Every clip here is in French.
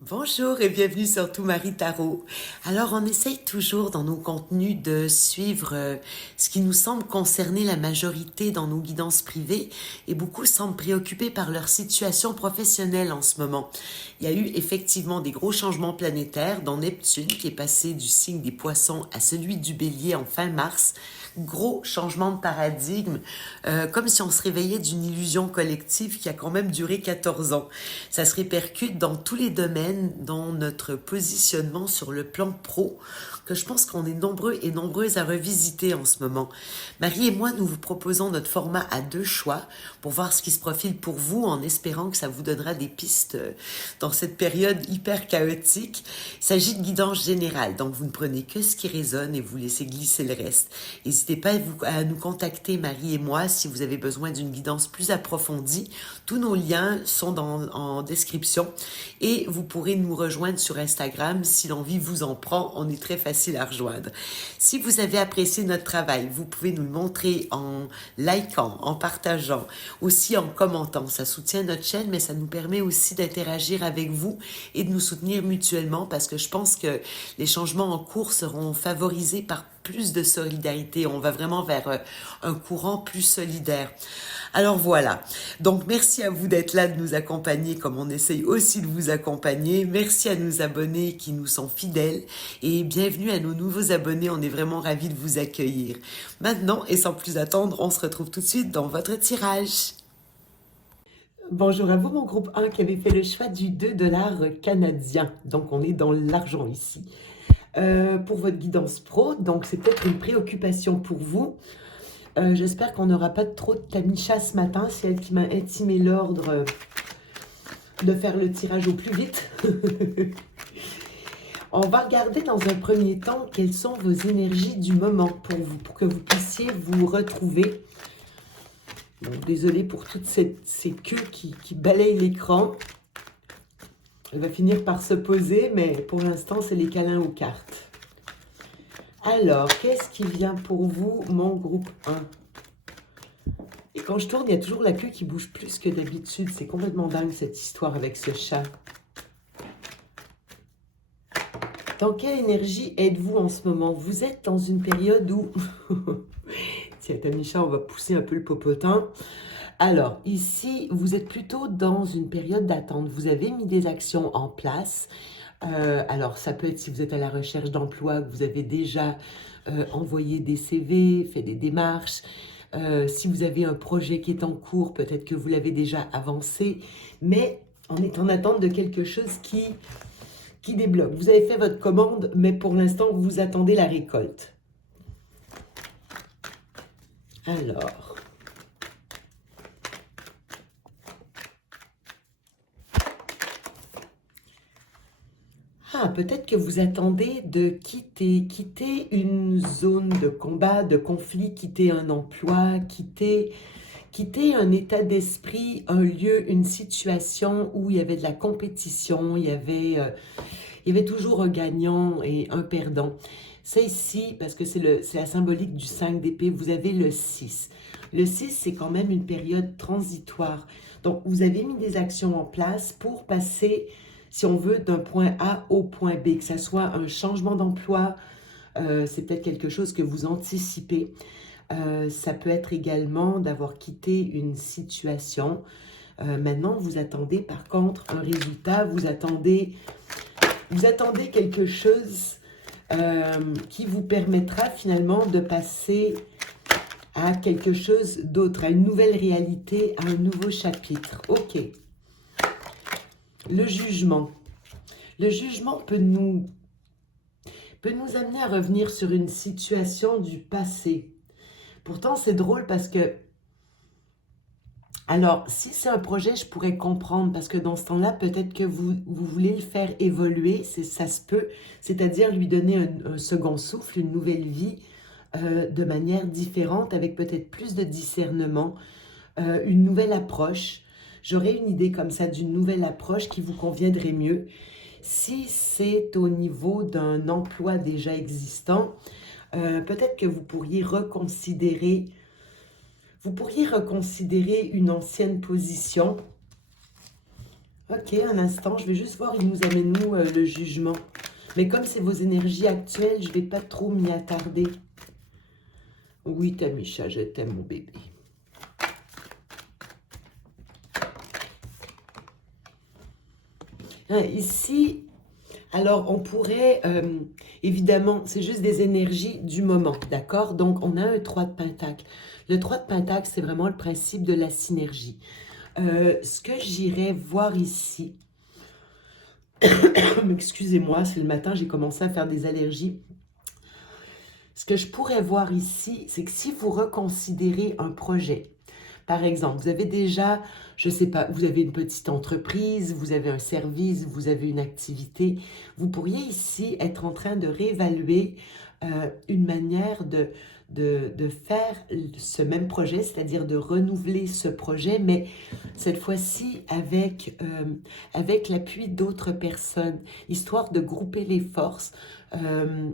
Bonjour et bienvenue sur Tout Marie Tarot. Alors, on essaye toujours dans nos contenus de suivre ce qui nous semble concerner la majorité dans nos guidances privées et beaucoup semblent préoccupés par leur situation professionnelle en ce moment. Il y a eu effectivement des gros changements planétaires, dont Neptune qui est passé du signe des Poissons à celui du Bélier en fin mars. Gros changement de paradigme, comme si on se réveillait d'une illusion collective qui a quand même duré 14 ans. Ça se répercute dans tous les domaines, dans notre positionnement sur le plan pro, que je pense qu'on est nombreux et nombreuses à revisiter en ce moment. Marie et moi, nous vous proposons notre format à deux choix pour voir ce qui se profile pour vous, en espérant que ça vous donnera des pistes dans cette période hyper chaotique. Il s'agit de guidance générale, donc vous ne prenez que ce qui résonne et vous laissez glisser le reste. N'hésitez pas à nous contacter, Marie et moi, si vous avez besoin d'une guidance plus approfondie. Tous nos liens sont en description et vous pourrez nous rejoindre sur Instagram si l'envie vous en prend. On est très facile à rejoindre. Si vous avez apprécié notre travail, vous pouvez nous le montrer en likant, en partageant, aussi en commentant. Ça soutient notre chaîne, mais ça nous permet aussi d'interagir avec vous et de nous soutenir mutuellement parce que je pense que les changements en cours seront favorisés par plus de solidarité. On va vraiment vers un courant plus solidaire. Alors voilà. Donc merci à vous d'être là, de nous accompagner comme on essaye aussi de vous accompagner. Merci à nos abonnés qui nous sont fidèles et bienvenue à nos nouveaux abonnés. On est vraiment ravis de vous accueillir. Maintenant, et sans plus attendre, on se retrouve tout de suite dans votre tirage. Bonjour à vous, mon groupe 1 qui avait fait le choix du 2 $ canadien. Donc on est dans l'argent ici. Pour votre guidance pro, donc c'est peut-être une préoccupation pour vous. J'espère qu'on n'aura pas trop de Tamisha ce matin, c'est elle qui m'a intimé l'ordre de faire le tirage au plus vite. On va regarder dans un premier temps quelles sont vos énergies du moment pour vous, pour que vous puissiez vous retrouver. Bon, désolée pour toutes ces queues qui balayent l'écran. Elle va finir par se poser, mais pour l'instant, c'est les câlins aux cartes. Alors, qu'est-ce qui vient pour vous, mon groupe 1? Et quand je tourne, il y a toujours la queue qui bouge plus que d'habitude. C'est complètement dingue, cette histoire avec ce chat. Dans quelle énergie êtes-vous en ce moment? Vous êtes dans une période où... Tiens, Tamisha, on va pousser un peu le popotin. Alors, ici, vous êtes plutôt dans une période d'attente. Vous avez mis des actions en place. Alors, ça peut être si vous êtes à la recherche d'emploi, que vous avez déjà envoyé des CV, fait des démarches. Si vous avez un projet qui est en cours, peut-être que vous l'avez déjà avancé. Mais on est en attente de quelque chose qui débloque. Vous avez fait votre commande, mais pour l'instant, vous attendez la récolte. Alors... Ah, peut-être que vous attendez de quitter une zone de combat, de conflit, quitter un emploi, quitter un état d'esprit, un lieu, une situation où il y avait de la compétition, il y avait toujours un gagnant et un perdant. C'est ici, parce que c'est la symbolique du 5 d'épée, vous avez le 6. Le 6, c'est quand même une période transitoire. Donc, vous avez mis des actions en place pour passer, si on veut, d'un point A au point B, que ce soit un changement d'emploi, c'est peut-être quelque chose que vous anticipez. Ça peut être également d'avoir quitté une situation. Maintenant, vous attendez par contre un résultat, vous attendez quelque chose qui vous permettra finalement de passer à quelque chose d'autre, à une nouvelle réalité, à un nouveau chapitre. Ok. Le jugement. Le jugement peut nous amener à revenir sur une situation du passé. Pourtant, c'est drôle parce que... Alors, si c'est un projet, je pourrais comprendre, parce que dans ce temps-là, peut-être que vous voulez le faire évoluer, ça se peut, c'est-à-dire lui donner un second souffle, une nouvelle vie, de manière différente, avec peut-être plus de discernement, une nouvelle approche. J'aurais une idée comme ça d'une nouvelle approche qui vous conviendrait mieux. Si c'est au niveau d'un emploi déjà existant, peut-être que vous pourriez reconsidérer une ancienne position. Ok, un instant, je vais juste voir, il nous amène où le jugement. Mais comme c'est vos énergies actuelles, je vais pas trop m'y attarder. Oui, Tamisha, je t'aime, mon bébé. Hein, ici, alors on pourrait, évidemment, c'est juste des énergies du moment, d'accord? Donc, on a un 3 de Pentacle. Le 3 de Pentacle, c'est vraiment le principe de la synergie. Ce que j'irais voir ici, excusez-moi, c'est le matin, j'ai commencé à faire des allergies. Ce que je pourrais voir ici, c'est que si vous reconsidérez un projet, par exemple, vous avez déjà, je ne sais pas, vous avez une petite entreprise, vous avez un service, vous avez une activité, vous pourriez ici être en train de réévaluer une manière de faire ce même projet, c'est-à-dire de renouveler ce projet, mais cette fois-ci avec l'appui d'autres personnes, histoire de grouper les forces, euh,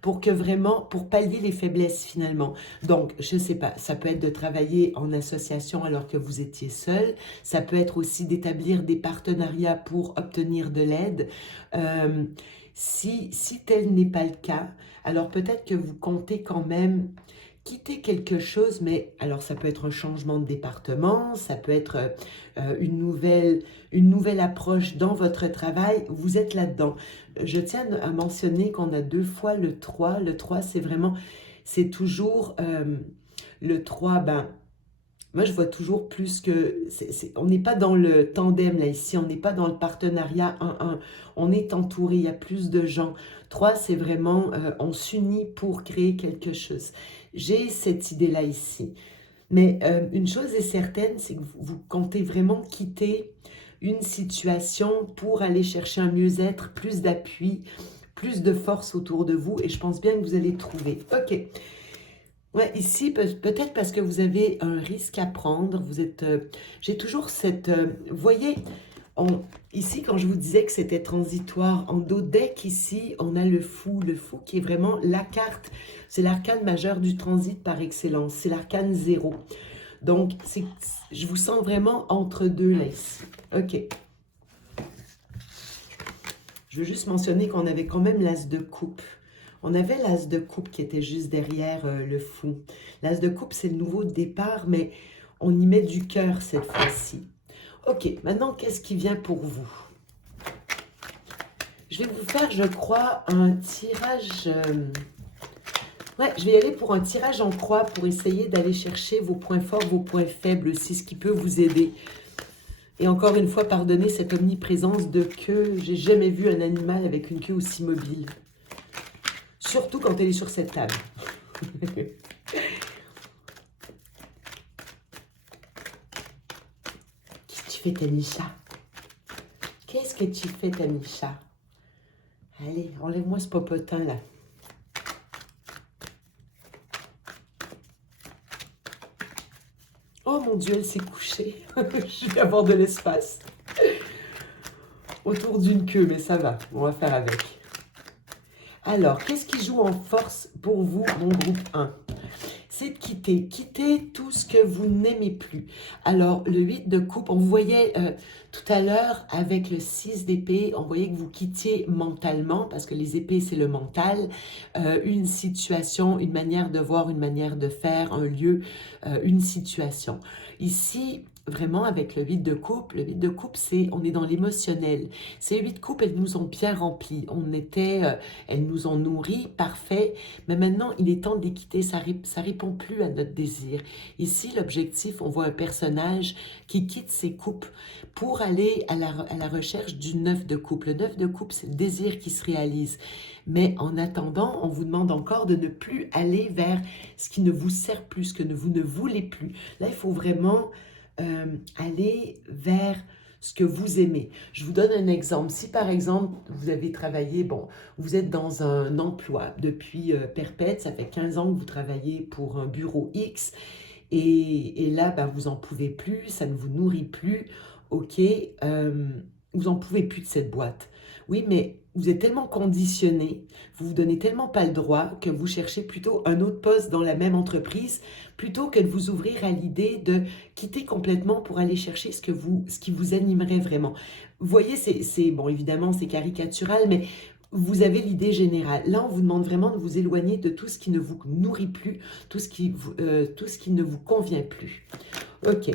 pour que vraiment, pour pallier les faiblesses finalement. Donc, je ne sais pas, ça peut être de travailler en association alors que vous étiez seul, ça peut être aussi d'établir des partenariats pour obtenir de l'aide. Euh, si tel n'est pas le cas, alors peut-être que vous comptez quand même quitter quelque chose, mais alors ça peut être un changement de département, ça peut être une nouvelle approche dans votre travail, vous êtes là-dedans. Je tiens à mentionner qu'on a 2 fois le 3. Le 3, c'est vraiment, c'est toujours le 3, ben, moi je vois toujours plus que, on n'est pas dans le tandem là ici, on n'est pas dans le partenariat 1-1, on est entouré, il y a plus de gens. 3, c'est vraiment, on s'unit pour créer quelque chose. J'ai cette idée-là ici. Mais une chose est certaine, c'est que vous comptez vraiment quitter une situation pour aller chercher un mieux-être, plus d'appui, plus de force autour de vous, et je pense bien que vous allez trouver. Ok. Ouais, ici, peut-être parce que vous avez un risque à prendre, vous êtes... j'ai toujours cette... vous voyez, ici, quand je vous disais que c'était transitoire, en dos deck, ici, on a le fou qui est vraiment la carte, c'est l'arcane majeur du transit par excellence, c'est l'arcane 0. Donc, je vous sens vraiment entre deux là, ici. Ok. Je veux juste mentionner qu'on avait quand même l'as de coupe. On avait l'as de coupe qui était juste derrière le fou. L'as de coupe, c'est le nouveau départ, mais on y met du cœur cette fois-ci. Ok, maintenant, qu'est-ce qui vient pour vous? Je vais vous faire, je crois, un tirage... ouais, je vais y aller pour un tirage en croix pour essayer d'aller chercher vos points forts, vos points faibles, si ce qui peut vous aider. Et encore une fois, pardonnez cette omniprésence de queue. J'ai jamais vu un animal avec une queue aussi mobile. Surtout quand elle est sur cette table. Qu'est-ce que tu fais, Tamisha? Qu'est-ce que tu fais, Tamisha? Allez, enlève-moi ce popotin-là. Oh mon Dieu, elle s'est couchée. Je vais avoir de l'espace. Autour d'une queue, mais ça va. On va faire avec. Alors, qu'est-ce qui joue en force pour vous, mon groupe 1? C'est de quitter tout ce que vous n'aimez plus. Alors, le 8 de coupe, on voyait tout à l'heure avec le 6 d'épée, on voyait que vous quittiez mentalement, parce que les épées, c'est le mental, une situation, une manière de voir, une manière de faire, un lieu, une situation. Ici, vraiment, avec le 8 de coupe, c'est, on est dans l'émotionnel. Ces 8 coupes, elles nous ont bien remplis. Elles nous ont nourris, parfait. Mais maintenant, il est temps de les quitter. Ça répond plus à notre désir. Ici, l'objectif, on voit un personnage qui quitte ses coupes pour aller à la recherche du 9 de coupe. Le 9 de coupe, c'est le désir qui se réalise. Mais en attendant, on vous demande encore de ne plus aller vers ce qui ne vous sert plus, ce que vous ne voulez plus. Là, il faut vraiment aller vers ce que vous aimez. Je vous donne un exemple. Si par exemple, vous avez travaillé, bon, vous êtes dans un emploi depuis perpète, ça fait 15 ans que vous travaillez pour un bureau X, et là, ben, vous n'en pouvez plus, ça ne vous nourrit plus, ok, vous n'en pouvez plus de cette boîte. Oui, mais vous êtes tellement conditionné, vous vous donnez tellement pas le droit que vous cherchez plutôt un autre poste dans la même entreprise plutôt que de vous ouvrir à l'idée de quitter complètement pour aller chercher ce qui vous animerait vraiment. Vous voyez, bon, évidemment, c'est caricatural, mais vous avez l'idée générale. Là, on vous demande vraiment de vous éloigner de tout ce qui ne vous nourrit plus, tout ce qui ne vous convient plus. Ok.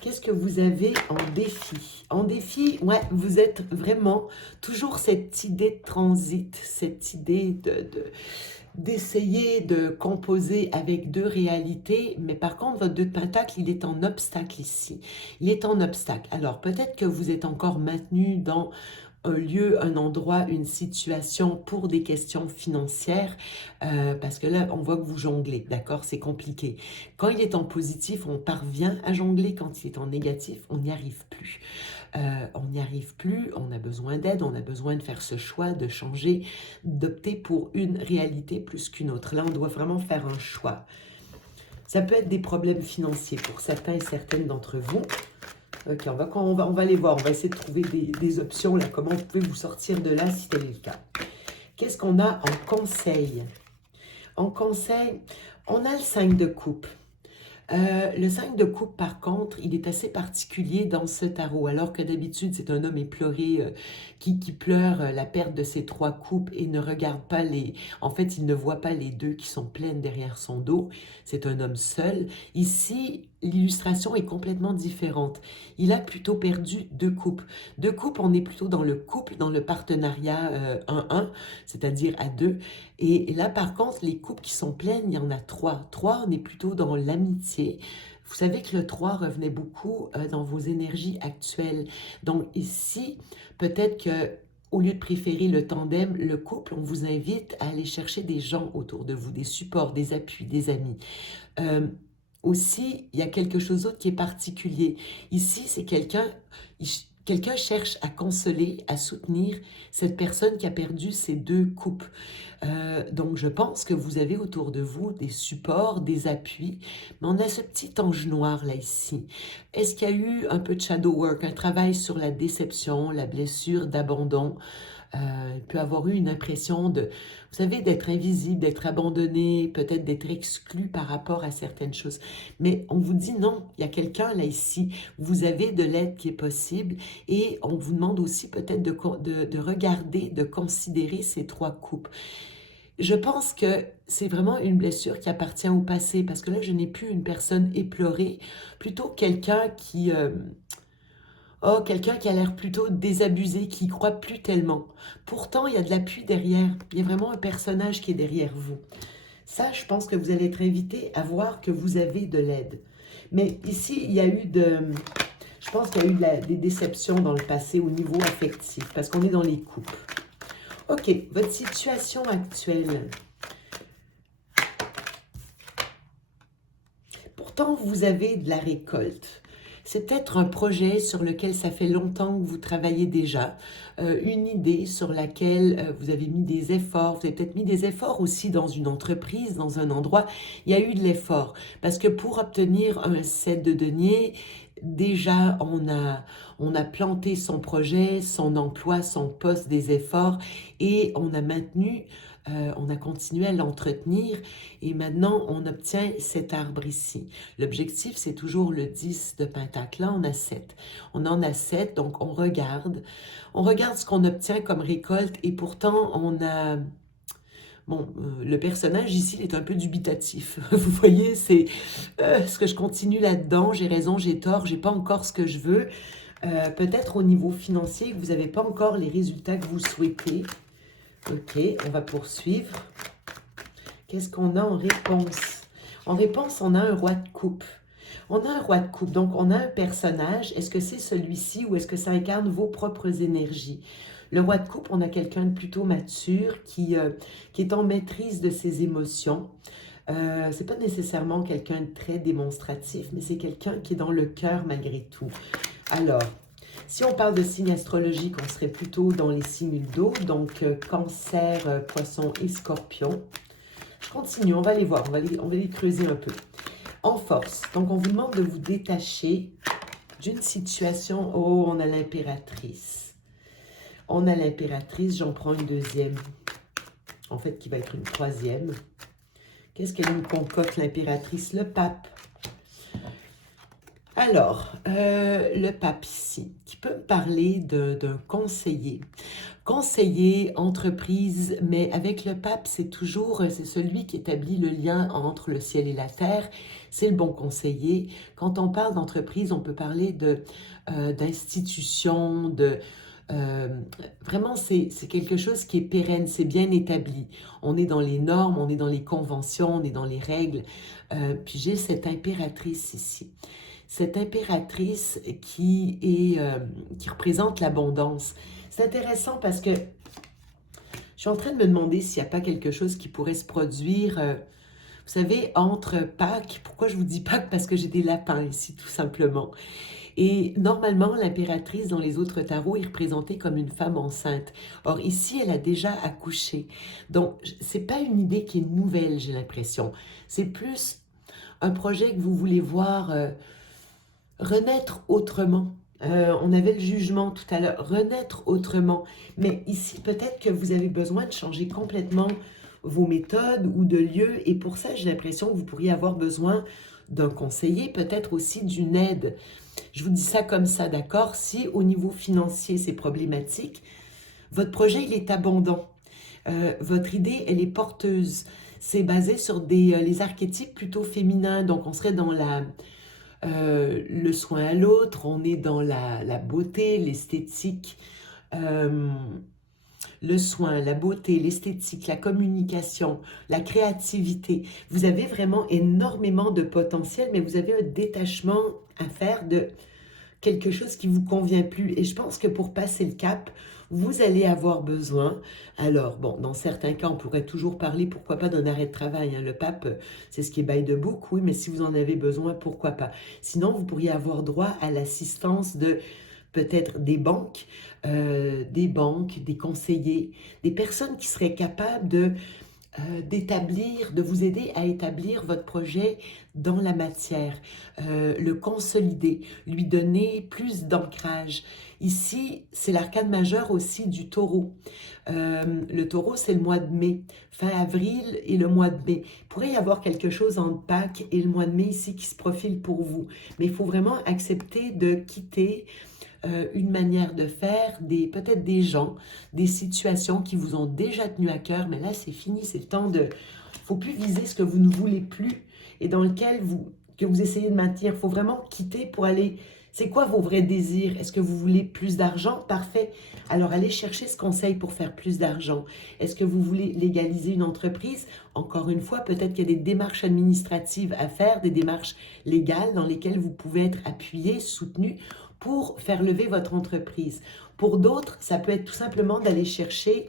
Qu'est-ce que vous avez en défi? En défi, ouais, vous êtes vraiment toujours cette idée de transit, cette idée d'essayer de composer avec deux réalités, mais par contre, votre 2 de Pentacle, il est en obstacle ici. Il est en obstacle. Alors, peut-être que vous êtes encore maintenu dans un lieu, un endroit, une situation pour des questions financières, parce que là, on voit que vous jonglez, d'accord? C'est compliqué. Quand il est en positif, on parvient à jongler. Quand il est en négatif, on n'y arrive plus. On n'y arrive plus, on a besoin d'aide, on a besoin de faire ce choix, de changer, d'opter pour une réalité plus qu'une autre. Là, on doit vraiment faire un choix. Ça peut être des problèmes financiers pour certains et certaines d'entre vous. Ok, on va aller voir, on va essayer de trouver des options, là, comment vous pouvez vous sortir de là si tel est le cas. Qu'est-ce qu'on a en conseil? En conseil, on a le 5 de coupe. Le 5 de coupe, par contre, il est assez particulier dans ce tarot, alors que d'habitude, c'est un homme éploré qui pleure la perte de ses 3 coupes et ne regarde pas les... En fait, il ne voit pas les 2 qui sont pleines derrière son dos. C'est un homme seul. Ici, l'illustration est complètement différente. Il a plutôt perdu 2 coupes. 2 coupes, on est plutôt dans le couple, dans le partenariat 1-1, c'est-à-dire à 2. Et là, par contre, les coupes qui sont pleines, il y en a 3. 3, on est plutôt dans l'amitié. Vous savez que le 3 revenait beaucoup dans vos énergies actuelles. Donc ici, peut-être que au lieu de préférer le tandem, le couple, on vous invite à aller chercher des gens autour de vous, des supports, des appuis, des amis. Aussi, il y a quelque chose d'autre qui est particulier. Ici, c'est quelqu'un cherche à consoler, à soutenir cette personne qui a perdu ses 2 coupes. Donc, je pense que vous avez autour de vous des supports, des appuis, mais on a ce petit ange noir là ici. Est-ce qu'il y a eu un peu de shadow work, un travail sur la déception, la blessure d'abandon? Il peut avoir eu une impression de, vous savez, d'être invisible, d'être abandonné, peut-être d'être exclu par rapport à certaines choses. Mais on vous dit non, il y a quelqu'un là ici, vous avez de l'aide qui est possible et on vous demande aussi peut-être de regarder, de considérer ces 3 coupes. Je pense que c'est vraiment une blessure qui appartient au passé parce que là, je n'ai plus une personne éplorée, plutôt quelqu'un qui... Oh, quelqu'un qui a l'air plutôt désabusé, qui y croit plus tellement. Pourtant, il y a de l'appui derrière. Il y a vraiment un personnage qui est derrière vous. Ça, je pense que vous allez être invité à voir que vous avez de l'aide. Mais ici, il y a eu je pense qu'il y a eu des déceptions dans le passé au niveau affectif, parce qu'on est dans les couples. Ok, votre situation actuelle. Pourtant, vous avez de la récolte. C'est peut-être un projet sur lequel ça fait longtemps que vous travaillez déjà, une idée sur laquelle vous avez mis des efforts, vous avez peut-être mis des efforts aussi dans une entreprise, dans un endroit, il y a eu de l'effort. Parce que pour obtenir un 7 de denier, déjà on a planté son projet, son emploi, son poste, des efforts, et on a maintenu... on a continué à l'entretenir et maintenant on obtient cet arbre ici. L'objectif, c'est toujours le 10 de Pentacle. Là, on a 7. On en a 7, donc on regarde ce qu'on obtient comme récolte et pourtant on a... Bon, le personnage ici, il est un peu dubitatif. Vous voyez, c'est... est-ce que je continue là-dedans? J'ai raison, j'ai tort, j'ai pas encore ce que je veux. Peut-être au niveau financier, vous n'avez pas encore les résultats que vous souhaitez. Ok, on va poursuivre. Qu'est-ce qu'on a en réponse? En réponse, on a un roi de coupe. On a un roi de coupe, donc on a un personnage. Est-ce que c'est celui-ci ou est-ce que ça incarne vos propres énergies? Le roi de coupe, on a quelqu'un de plutôt mature qui est en maîtrise de ses émotions. C'est pas nécessairement quelqu'un de très démonstratif, mais c'est quelqu'un qui est dans le cœur malgré tout. Alors, si on parle de signes astrologiques, on serait plutôt dans les signes d'eau, donc Cancer, Poisson et Scorpion. Je continue, on va les voir, on va les creuser un peu. En force, donc on vous demande de vous détacher d'une situation. Oh, on a l'impératrice. On a l'impératrice, j'en prends une deuxième. En fait, qui va être une troisième. Qu'est-ce qu'elle nous concocte, l'impératrice? Le pape. Alors, le pape ici, qui peut me parler d'un conseiller. Conseiller, entreprise, mais avec le pape, c'est celui qui établit le lien entre le ciel et la terre. C'est le bon conseiller. Quand on parle d'entreprise, on peut parler d'institution, vraiment, c'est quelque chose qui est pérenne, c'est bien établi. On est dans les normes, on est dans les conventions, on est dans les règles. Puis j'ai cette impératrice ici. Cette impératrice qui représente l'abondance. C'est intéressant parce que je suis en train de me demander s'il n'y a pas quelque chose qui pourrait se produire, vous savez, entre Pâques. Pourquoi je vous dis Pâques? Parce que j'ai des lapins ici, tout simplement. Et normalement, l'impératrice dans les autres tarots est représentée comme une femme enceinte. Or, ici, elle a déjà accouché. Donc, c'est pas une idée qui est nouvelle, j'ai l'impression. C'est plus un projet que vous voulez voir renaître autrement. On avait le jugement tout à l'heure, renaître autrement. Mais ici, peut-être que vous avez besoin de changer complètement vos méthodes ou de lieux. Et pour ça, j'ai l'impression que vous pourriez avoir besoin d'un conseiller, peut-être aussi d'une aide. Je vous dis ça comme ça, d'accord? Si au niveau financier, c'est problématique, votre projet, il est abondant. Votre idée, elle est porteuse. C'est basé sur les archétypes plutôt féminins. Donc, on serait dans le soin à l'autre, on est dans la beauté, l'esthétique, le soin, la beauté, l'esthétique, la communication, la créativité. Vous avez vraiment énormément de potentiel, mais vous avez un détachement à faire de quelque chose qui ne vous convient plus. Et je pense que pour passer le cap, vous allez avoir besoin, alors bon, dans certains cas, on pourrait toujours parler, pourquoi pas, d'un arrêt de travail. Hein. Le pape, c'est ce qui est by the book, oui, mais si vous en avez besoin, pourquoi pas. Sinon, vous pourriez avoir droit à l'assistance de peut-être des banques, des conseillers, des personnes qui seraient capables de vous aider à établir votre projet dans la matière, le consolider, lui donner plus d'ancrage. Ici, c'est l'arcane majeur aussi du taureau. Le taureau, c'est le mois de mai, fin avril et le mois de mai. Il pourrait y avoir quelque chose entre Pâques et le mois de mai ici qui se profile pour vous. Mais il faut vraiment accepter de quitter une manière de faire, peut-être des gens, des situations qui vous ont déjà tenu à cœur, mais là c'est fini, c'est le temps de... Il ne faut plus viser ce que vous ne voulez plus et dans lequel que vous essayez de maintenir. Il faut vraiment quitter pour aller... C'est quoi vos vrais désirs? Est-ce que vous voulez plus d'argent? Parfait. Alors allez chercher ce conseil pour faire plus d'argent. Est-ce que vous voulez légaliser une entreprise? Encore une fois, peut-être qu'il y a des démarches administratives à faire, des démarches légales dans lesquelles vous pouvez être appuyé, soutenu pour faire lever votre entreprise. Pour d'autres, ça peut être tout simplement d'aller chercher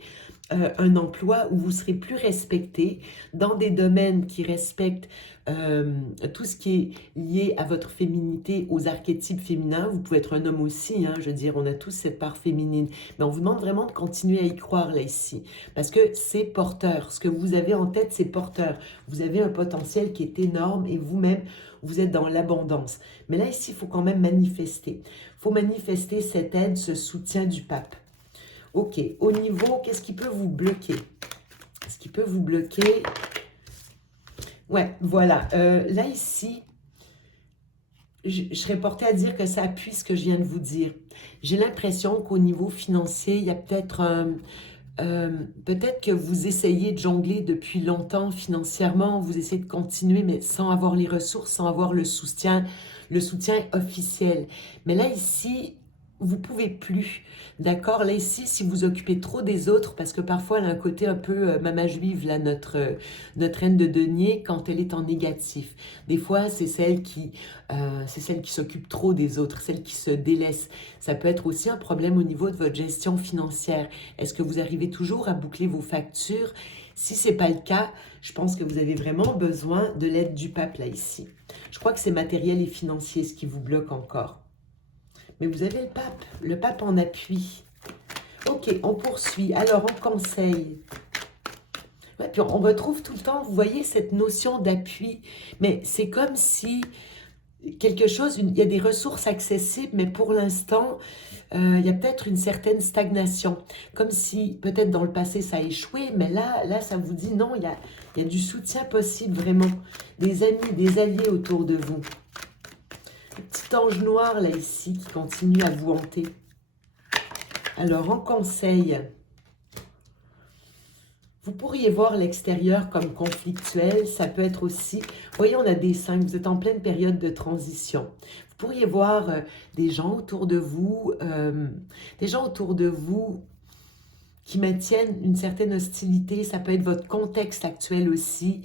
un emploi où vous serez plus respecté dans des domaines qui respectent tout ce qui est lié à votre féminité, aux archétypes féminins. Vous pouvez être un homme aussi, hein, je veux dire, on a tous cette part féminine. Mais on vous demande vraiment de continuer à y croire là ici, parce que c'est porteur. Ce que vous avez en tête, c'est porteur. Vous avez un potentiel qui est énorme et vous-même, vous êtes dans l'abondance. Mais là ici, il faut quand même manifester. Il faut manifester cette aide, ce soutien du pape. Ok, au niveau, qu'est-ce qui peut vous bloquer? Ce qui peut vous bloquer... Ouais, voilà. Là, ici, je serais portée à dire que ça appuie ce que je viens de vous dire. J'ai l'impression qu'au niveau financier, il y a peut-être peut-être que vous essayez de jongler depuis longtemps financièrement, vous essayez de continuer, mais sans avoir les ressources, sans avoir le soutien officiel. Mais là, ici... vous pouvez plus, d'accord? Là, ici, si vous occupez trop des autres, parce que parfois, elle a un côté un peu maman juive, là, notre reine de denier, quand elle est en négatif. Des fois, c'est celle qui s'occupe trop des autres, celle qui se délaisse. Ça peut être aussi un problème au niveau de votre gestion financière. Est-ce que vous arrivez toujours à boucler vos factures? Si ce n'est pas le cas, je pense que vous avez vraiment besoin de l'aide du pape, là, ici. Je crois que c'est matériel et financier ce qui vous bloque encore. Mais vous avez le pape en appui. Ok, on poursuit. Alors, on conseille. Ouais, puis on retrouve tout le temps, vous voyez, cette notion d'appui. Mais c'est comme si quelque chose, il y a des ressources accessibles, mais pour l'instant, il y a peut-être une certaine stagnation. Comme si peut-être dans le passé ça a échoué, mais là ça vous dit non, il y a du soutien possible vraiment. Des amis, des alliés autour de vous. Le petit ange noir là ici qui continue à vous hanter. Alors en conseil, vous pourriez voir l'extérieur comme conflictuel, ça peut être aussi, vous voyez on a des 5, vous êtes en pleine période de transition. Vous pourriez voir des gens autour de vous, qui maintiennent une certaine hostilité, ça peut être votre contexte actuel aussi,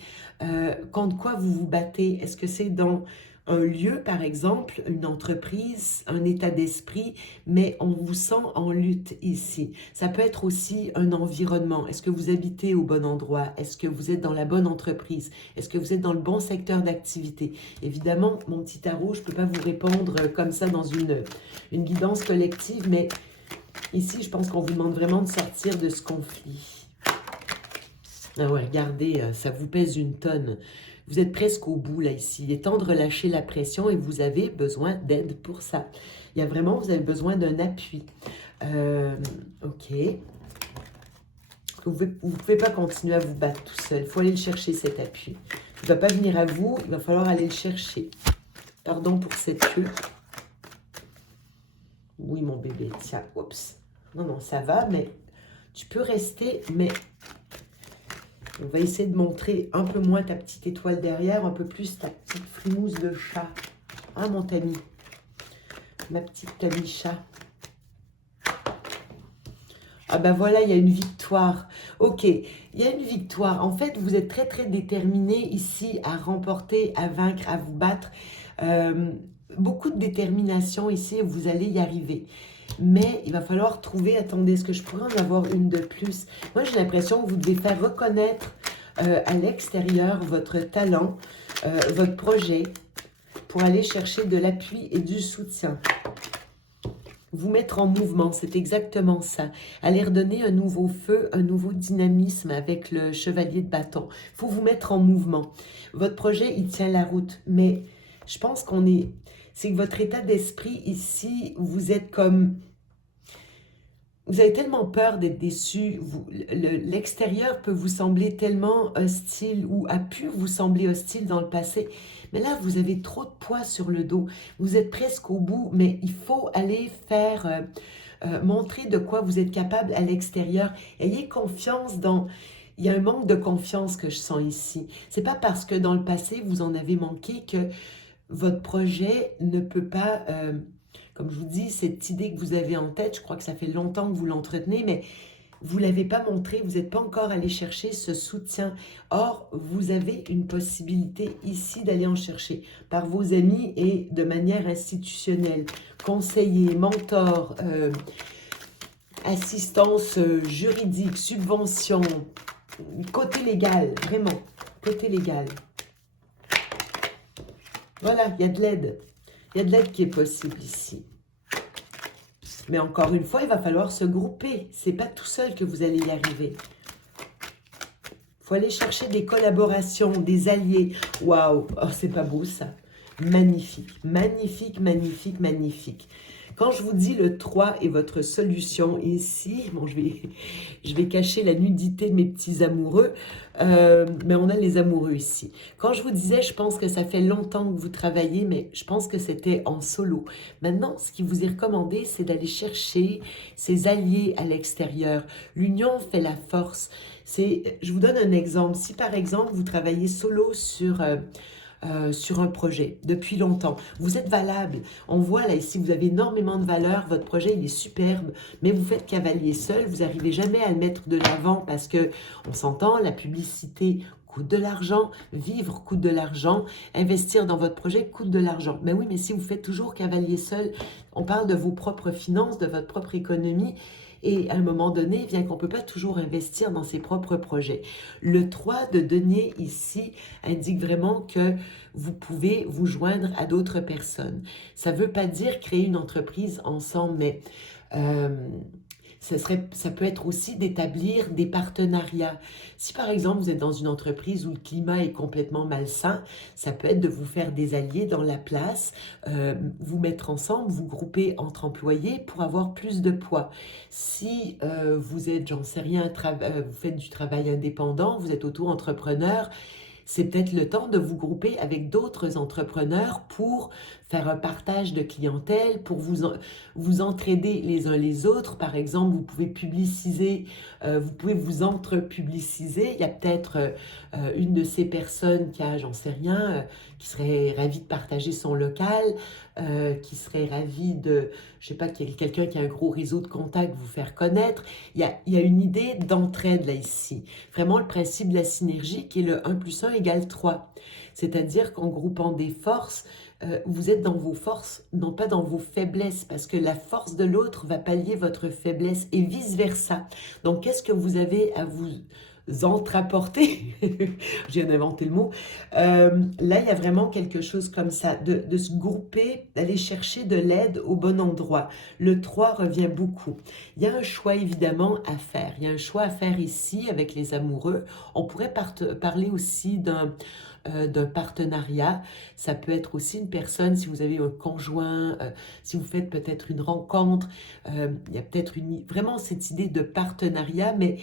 contre quoi vous vous battez. Est-ce que c'est dans un lieu, par exemple, une entreprise, un état d'esprit, mais on vous sent en lutte ici. Ça peut être aussi un environnement. Est-ce que vous habitez au bon endroit? Est-ce que vous êtes dans la bonne entreprise? Est-ce que vous êtes dans le bon secteur d'activité? Évidemment, mon petit tarot, je ne peux pas vous répondre comme ça dans une guidance collective, mais ici, je pense qu'on vous demande vraiment de sortir de ce conflit. Ah ouais, regardez, ça vous pèse une tonne. Vous êtes presque au bout, là, ici. Il est temps de relâcher la pression et vous avez besoin d'aide pour ça. Il y a vraiment, vous avez besoin d'un appui. Ok. Vous ne pouvez pas continuer à vous battre tout seul. Il faut aller le chercher, cet appui. Il ne va pas venir à vous, il va falloir aller le chercher. Pardon pour cette queue. Oui, mon bébé, tiens, oups. Non, non, ça va, mais tu peux rester, mais on va essayer de montrer un peu moins ta petite étoile derrière, un peu plus ta petite frimousse de chat. Hein, mon Tami? Ma petite Tami chat. Ah ben voilà, il y a une victoire. Ok, il y a une victoire. En fait, vous êtes très, très déterminé ici à remporter, à vaincre, à vous battre. Beaucoup de détermination ici, vous allez y arriver. Mais il va falloir trouver, attendez, est-ce que je pourrais en avoir une de plus? Moi, j'ai l'impression que vous devez faire reconnaître à l'extérieur votre talent, votre projet, pour aller chercher de l'appui et du soutien. Vous mettre en mouvement, c'est exactement ça. Aller redonner un nouveau feu, un nouveau dynamisme avec le chevalier de bâton. Il faut vous mettre en mouvement. Votre projet, il tient la route, mais je pense qu'on est... C'est que votre état d'esprit ici, vous êtes comme... Vous avez tellement peur d'être déçu. L'extérieur peut vous sembler tellement hostile ou a pu vous sembler hostile dans le passé. Mais là, vous avez trop de poids sur le dos. Vous êtes presque au bout, mais il faut aller faire... montrer de quoi vous êtes capable à l'extérieur. Ayez confiance dans... Il y a un manque de confiance que je sens ici. C'est pas parce que dans le passé, vous en avez manqué que votre projet ne peut pas... comme je vous dis, cette idée que vous avez en tête, je crois que ça fait longtemps que vous l'entretenez, mais vous ne l'avez pas montré, vous n'êtes pas encore allé chercher ce soutien. Or, vous avez une possibilité ici d'aller en chercher par vos amis et de manière institutionnelle. Conseillers, mentors, assistance juridique, subvention, côté légal, vraiment, côté légal. Voilà, il y a de l'aide. Il y a de l'aide qui est possible ici. Mais encore une fois, il va falloir se grouper. Ce n'est pas tout seul que vous allez y arriver. Il faut aller chercher des collaborations, des alliés. Waouh, oh, c'est pas beau ça. Magnifique, magnifique, magnifique, magnifique. Quand je vous dis le 3 est votre solution ici, bon, je vais cacher la nudité de mes petits amoureux, mais on a les amoureux ici. Quand je vous disais, je pense que ça fait longtemps que vous travaillez, mais je pense que c'était en solo. Maintenant, ce qui vous est recommandé, c'est d'aller chercher ces alliés à l'extérieur. L'union fait la force. Je vous donne un exemple. Si par exemple, vous travaillez solo sur un projet depuis longtemps. Vous êtes valable. On voit là ici, vous avez énormément de valeur. Votre projet, il est superbe. Mais vous faites cavalier seul. Vous n'arrivez jamais à le mettre de l'avant parce que, on s'entend, la publicité coûte de l'argent. Vivre coûte de l'argent. Investir dans votre projet coûte de l'argent. Mais oui, mais si vous faites toujours cavalier seul, on parle de vos propres finances, de votre propre économie. Et à un moment donné, bien qu'on ne peut pas toujours investir dans ses propres projets. Le 3 de denier ici indique vraiment que vous pouvez vous joindre à d'autres personnes. Ça ne veut pas dire créer une entreprise ensemble, mais ça peut être aussi d'établir des partenariats. Si par exemple vous êtes dans une entreprise où le climat est complètement malsain, ça peut être de vous faire des alliés dans la place, vous mettre ensemble, vous grouper entre employés pour avoir plus de poids. Si vous êtes, j'en sais rien, vous faites du travail indépendant, vous êtes auto-entrepreneur, c'est peut-être le temps de vous grouper avec d'autres entrepreneurs pour faire un partage de clientèle, pour vous entraider les uns les autres. Par exemple, vous pouvez publiciser, vous pouvez vous entre-publiciser. Il y a peut-être une de ces personnes qui a, j'en sais rien, qui serait ravie de partager son local, qui serait ravie de, je sais pas, qu'il y ait quelqu'un qui a un gros réseau de contacts, vous faire connaître. Il y a une idée d'entraide là ici. Vraiment le principe de la synergie qui est le 1 plus 1 égale 3. C'est-à-dire qu'en groupant des forces, vous êtes dans vos forces, non pas dans vos faiblesses, parce que la force de l'autre va pallier votre faiblesse et vice-versa. Donc, qu'est-ce que vous avez à vous entreapporter? Je viens d'inventer le mot. Là, il y a vraiment quelque chose comme ça, de se grouper, d'aller chercher de l'aide au bon endroit. Le 3 revient beaucoup. Il y a un choix évidemment à faire. Il y a un choix à faire ici avec les amoureux. On pourrait parler aussi d'un partenariat. Ça peut être aussi une personne, si vous avez un conjoint, si vous faites peut-être une rencontre, il y a peut-être vraiment cette idée de partenariat, mais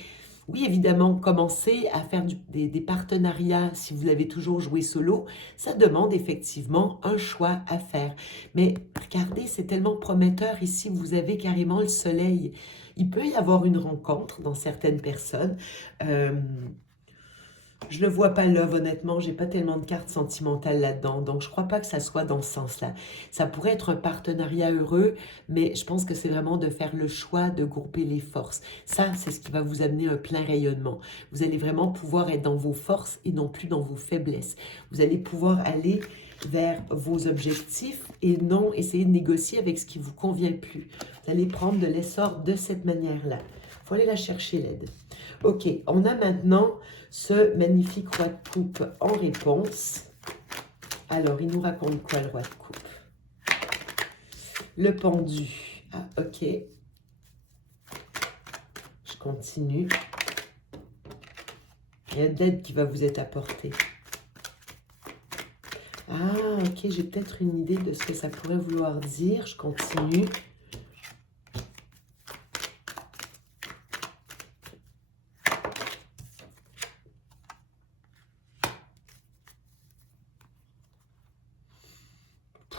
oui, évidemment, commencer à faire des partenariats, si vous l'avez toujours joué solo, ça demande effectivement un choix à faire. Mais regardez, c'est tellement prometteur ici, vous avez carrément le soleil. Il peut y avoir une rencontre dans certaines personnes. Je le vois pas là, honnêtement, j'ai pas tellement de cartes sentimentales là-dedans, donc je crois pas que ça soit dans ce sens-là. Ça pourrait être un partenariat heureux, mais je pense que c'est vraiment de faire le choix de grouper les forces. Ça, c'est ce qui va vous amener un plein rayonnement. Vous allez vraiment pouvoir être dans vos forces et non plus dans vos faiblesses. Vous allez pouvoir aller vers vos objectifs et non essayer de négocier avec ce qui vous convient plus. Vous allez prendre de l'essor de cette manière-là. Il faut aller la chercher, l'aide. Ok, on a maintenant ce magnifique roi de coupe en réponse. Alors, il nous raconte quoi, le roi de coupe? Le pendu. Ah, ok. Je continue. Il y a de l'aide qui va vous être apportée. Ah, ok, j'ai peut-être une idée de ce que ça pourrait vouloir dire. Je continue.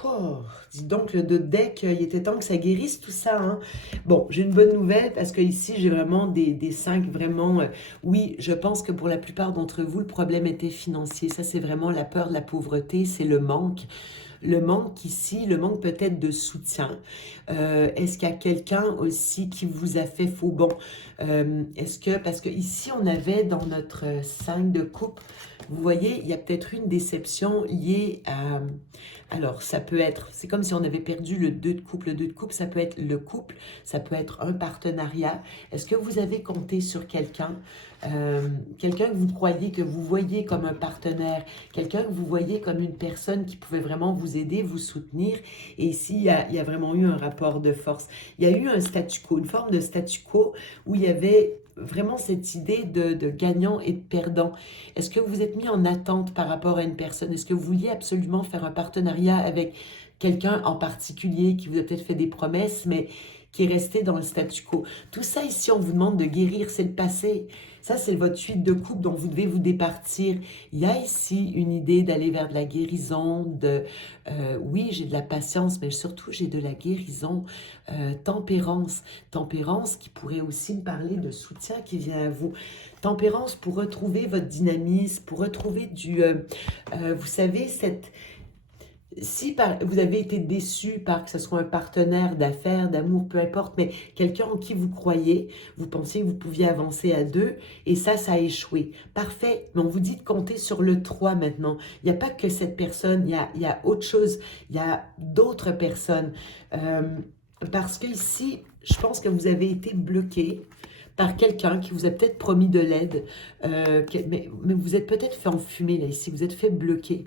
Oh, dis donc, le deck, il était temps que ça guérisse tout ça, hein. Bon, j'ai une bonne nouvelle parce que ici j'ai vraiment des 5 vraiment... oui, je pense que pour la plupart d'entre vous, le problème était financier. Ça, c'est vraiment la peur de la pauvreté, c'est le manque. Le manque ici, le manque peut-être de soutien. Est-ce qu'il y a quelqu'un aussi qui vous a fait faux bond? Est-ce que, parce que ici on avait dans notre 5 de coupe, vous voyez, il y a peut-être une déception liée à... Alors, ça peut être, c'est comme si on avait perdu le 2 de coupe. Le 2 de coupe, ça peut être le couple, ça peut être un partenariat. Est-ce que vous avez compté sur quelqu'un, quelqu'un que vous croyez, que vous voyez comme un partenaire, quelqu'un que vous voyez comme une personne qui pouvait vraiment vous aider, vous soutenir? Et ici, il y a vraiment eu un rapport de force. Il y a eu un statu quo, une forme de statu quo où il y avait vraiment cette idée de gagnant et de perdant. Est-ce que vous vous êtes mis en attente par rapport à une personne? Est-ce que vous vouliez absolument faire un partenariat avec quelqu'un en particulier qui vous a peut-être fait des promesses, mais qui est resté dans le statu quo? Tout ça ici, on vous demande de guérir, c'est le passé. Ça, c'est votre suite de coupe dont vous devez vous départir. Il y a ici une idée d'aller vers de la guérison, oui, j'ai de la patience, mais surtout, j'ai de la guérison, tempérance. Tempérance qui pourrait aussi me parler de soutien qui vient à vous. Tempérance pour retrouver votre dynamisme, pour retrouver vous savez, si vous avez été déçu par que ce soit un partenaire d'affaires, d'amour, peu importe, mais quelqu'un en qui vous croyez, vous pensiez que vous pouviez avancer à 2, et ça a échoué. Parfait, mais on vous dit de compter sur le 3 maintenant. Il n'y a pas que cette personne, il y a autre chose, il y a d'autres personnes. Parce que ici, je pense que vous avez été bloqué par quelqu'un qui vous a peut-être promis de l'aide, mais vous êtes peut-être fait enfumer là, ici, vous êtes fait bloquer.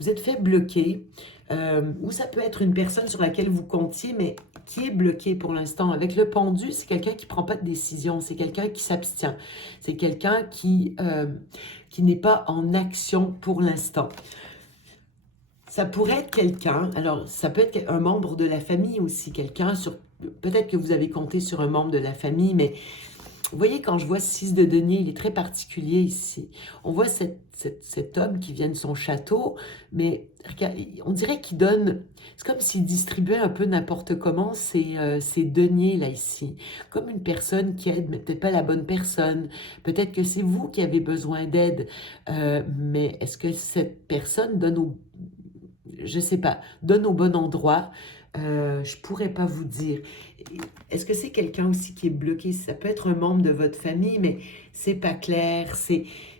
Vous êtes fait bloquer Ou ça peut être une personne sur laquelle vous comptiez, mais qui est bloquée pour l'instant. Avec le pendu, c'est quelqu'un qui ne prend pas de décision, c'est quelqu'un qui s'abstient, c'est quelqu'un qui n'est pas en action pour l'instant. Ça pourrait être quelqu'un, alors ça peut être un membre de la famille aussi, quelqu'un sur... Peut-être que vous avez compté sur un membre de la famille, mais vous voyez, quand je vois 6 de denier, il est très particulier ici. On voit cet homme qui vient de son château, mais on dirait qu'il donne... C'est comme s'il distribuait un peu n'importe comment ses deniers, là, ici. Comme une personne qui aide, mais peut-être pas la bonne personne. Peut-être que c'est vous qui avez besoin d'aide. Mais est-ce que cette personne donne au... Je sais pas, donne au bon endroit? Je pourrais pas vous dire. Est-ce que c'est quelqu'un aussi qui est bloqué? Ça peut être un membre de votre famille, mais c'est pas clair.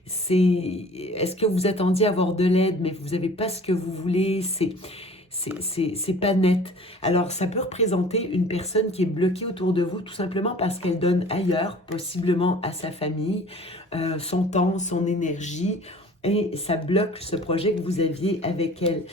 Est-ce que vous attendiez à avoir de l'aide, mais vous n'avez pas ce que vous voulez? C'est pas net. Alors, ça peut représenter une personne qui est bloquée autour de vous, tout simplement parce qu'elle donne ailleurs, possiblement à sa famille, son temps, son énergie, et ça bloque ce projet que vous aviez avec elle.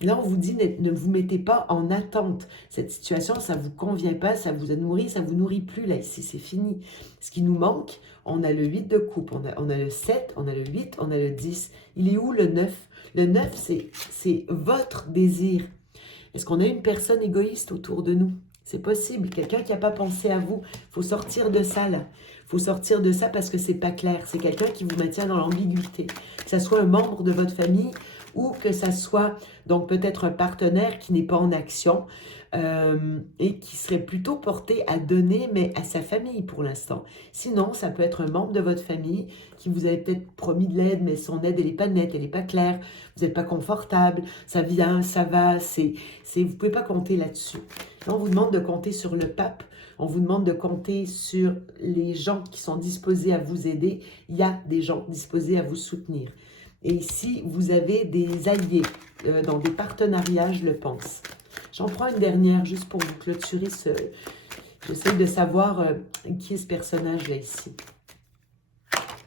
Là, on vous dit, ne vous mettez pas en attente. Cette situation, ça ne vous convient pas, ça vous a nourri, ça ne vous nourrit plus. Là, ici, c'est fini. Ce qui nous manque, on a le 8 de coupe, on a le 7, on a le 8, on a le 10. Il est où le 9? Le 9, c'est votre désir. Est-ce qu'on a une personne égoïste autour de nous? C'est possible. Quelqu'un qui n'a pas pensé à vous. Il faut sortir de ça, là. Il faut sortir de ça parce que c'est pas clair. C'est quelqu'un qui vous maintient dans l'ambiguïté. Que ce soit un membre de votre famille ou que ça soit donc peut-être un partenaire qui n'est pas en action et qui serait plutôt porté à donner, mais à sa famille pour l'instant. Sinon, ça peut être un membre de votre famille qui vous avait peut-être promis de l'aide, mais son aide, elle n'est pas nette, elle n'est pas claire, vous n'êtes pas confortable, ça vient, ça va, vous ne pouvez pas compter là-dessus. Là, on vous demande de compter sur le pape, on vous demande de compter sur les gens qui sont disposés à vous aider. Il y a des gens disposés à vous soutenir. Et ici, vous avez des alliés dans des partenariats, je le pense. J'en prends une dernière juste pour vous clôturer ce... J'essaie de savoir qui est ce personnage-là ici.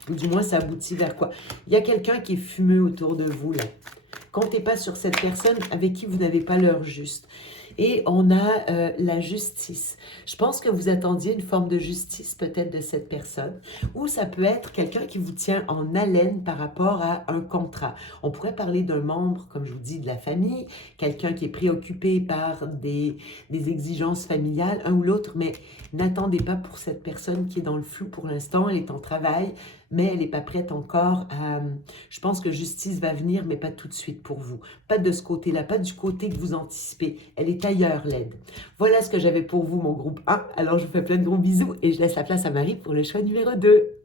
Ou du moins, ça aboutit vers quoi? Il y a quelqu'un qui est fumeux autour de vous, là. Comptez pas sur cette personne avec qui vous n'avez pas l'heure juste. Et on a la justice. Je pense que vous attendiez une forme de justice peut-être de cette personne. Ou ça peut être quelqu'un qui vous tient en haleine par rapport à un contrat. On pourrait parler d'un membre, comme je vous dis, de la famille, quelqu'un qui est préoccupé par des exigences familiales, un ou l'autre, mais n'attendez pas pour cette personne qui est dans le flou pour l'instant. Elle est en travail, mais elle n'est pas prête encore à... Je pense que justice va venir, mais pas tout de suite pour vous. Pas de ce côté-là, pas du côté que vous anticipez. Elle est ailleurs, l'aide. Voilà ce que j'avais pour vous, mon groupe 1. Alors, je vous fais plein de gros bisous et je laisse la place à Marie pour le choix numéro 2.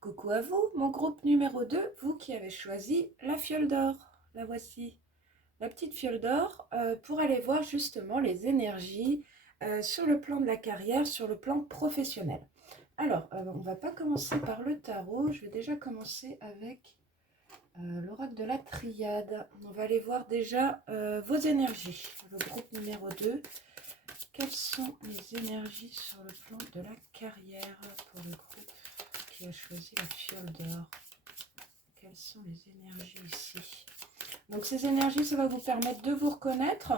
Coucou à vous, mon groupe numéro 2, vous qui avez choisi la fiole d'or. La voici, la petite fiole d'or, pour aller voir justement les énergies sur le plan de la carrière, sur le plan professionnel. Alors, on ne va pas commencer par le tarot, je vais déjà commencer avec l'oracle de la triade. On va aller voir déjà vos énergies. Le groupe numéro 2, quelles sont les énergies sur le plan de la carrière pour le groupe qui a choisi la fiole d'or? Quelles sont les énergies ici? Donc ces énergies, ça va vous permettre de vous reconnaître.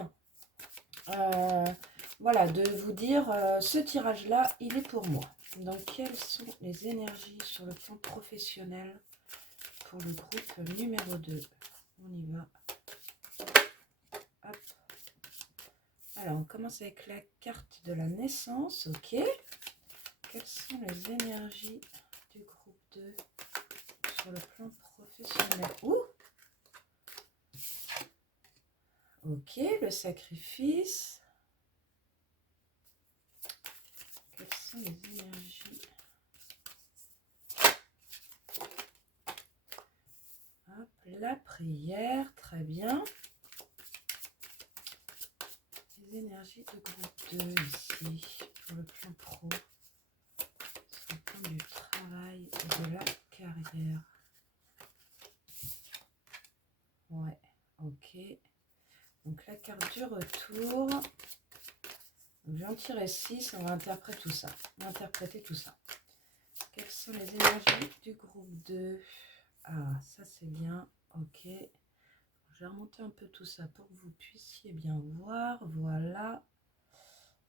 Voilà, de vous dire, ce tirage-là, il est pour moi. Donc quelles sont les énergies sur le plan professionnel pour le groupe numéro 2? On y va. Hop. Alors, on commence avec la carte de la naissance. Ok. Quelles sont les énergies du groupe 2 sur le plan professionnel? Ouh! Ok, le sacrifice. Quelles sont les énergies? Hop, la prière, très bien. Les énergies de groupe 2 ici, pour le plan pro, sur le plan du travail et de la carrière. Ouais, ok. Donc la carte du retour. Donc, je vais en tirer 6, on va interpréter tout ça. Quelles sont les énergies du groupe 2? Ah, ça c'est bien, ok. je vais remonter un peu tout ça pour que vous puissiez bien voir. Voilà.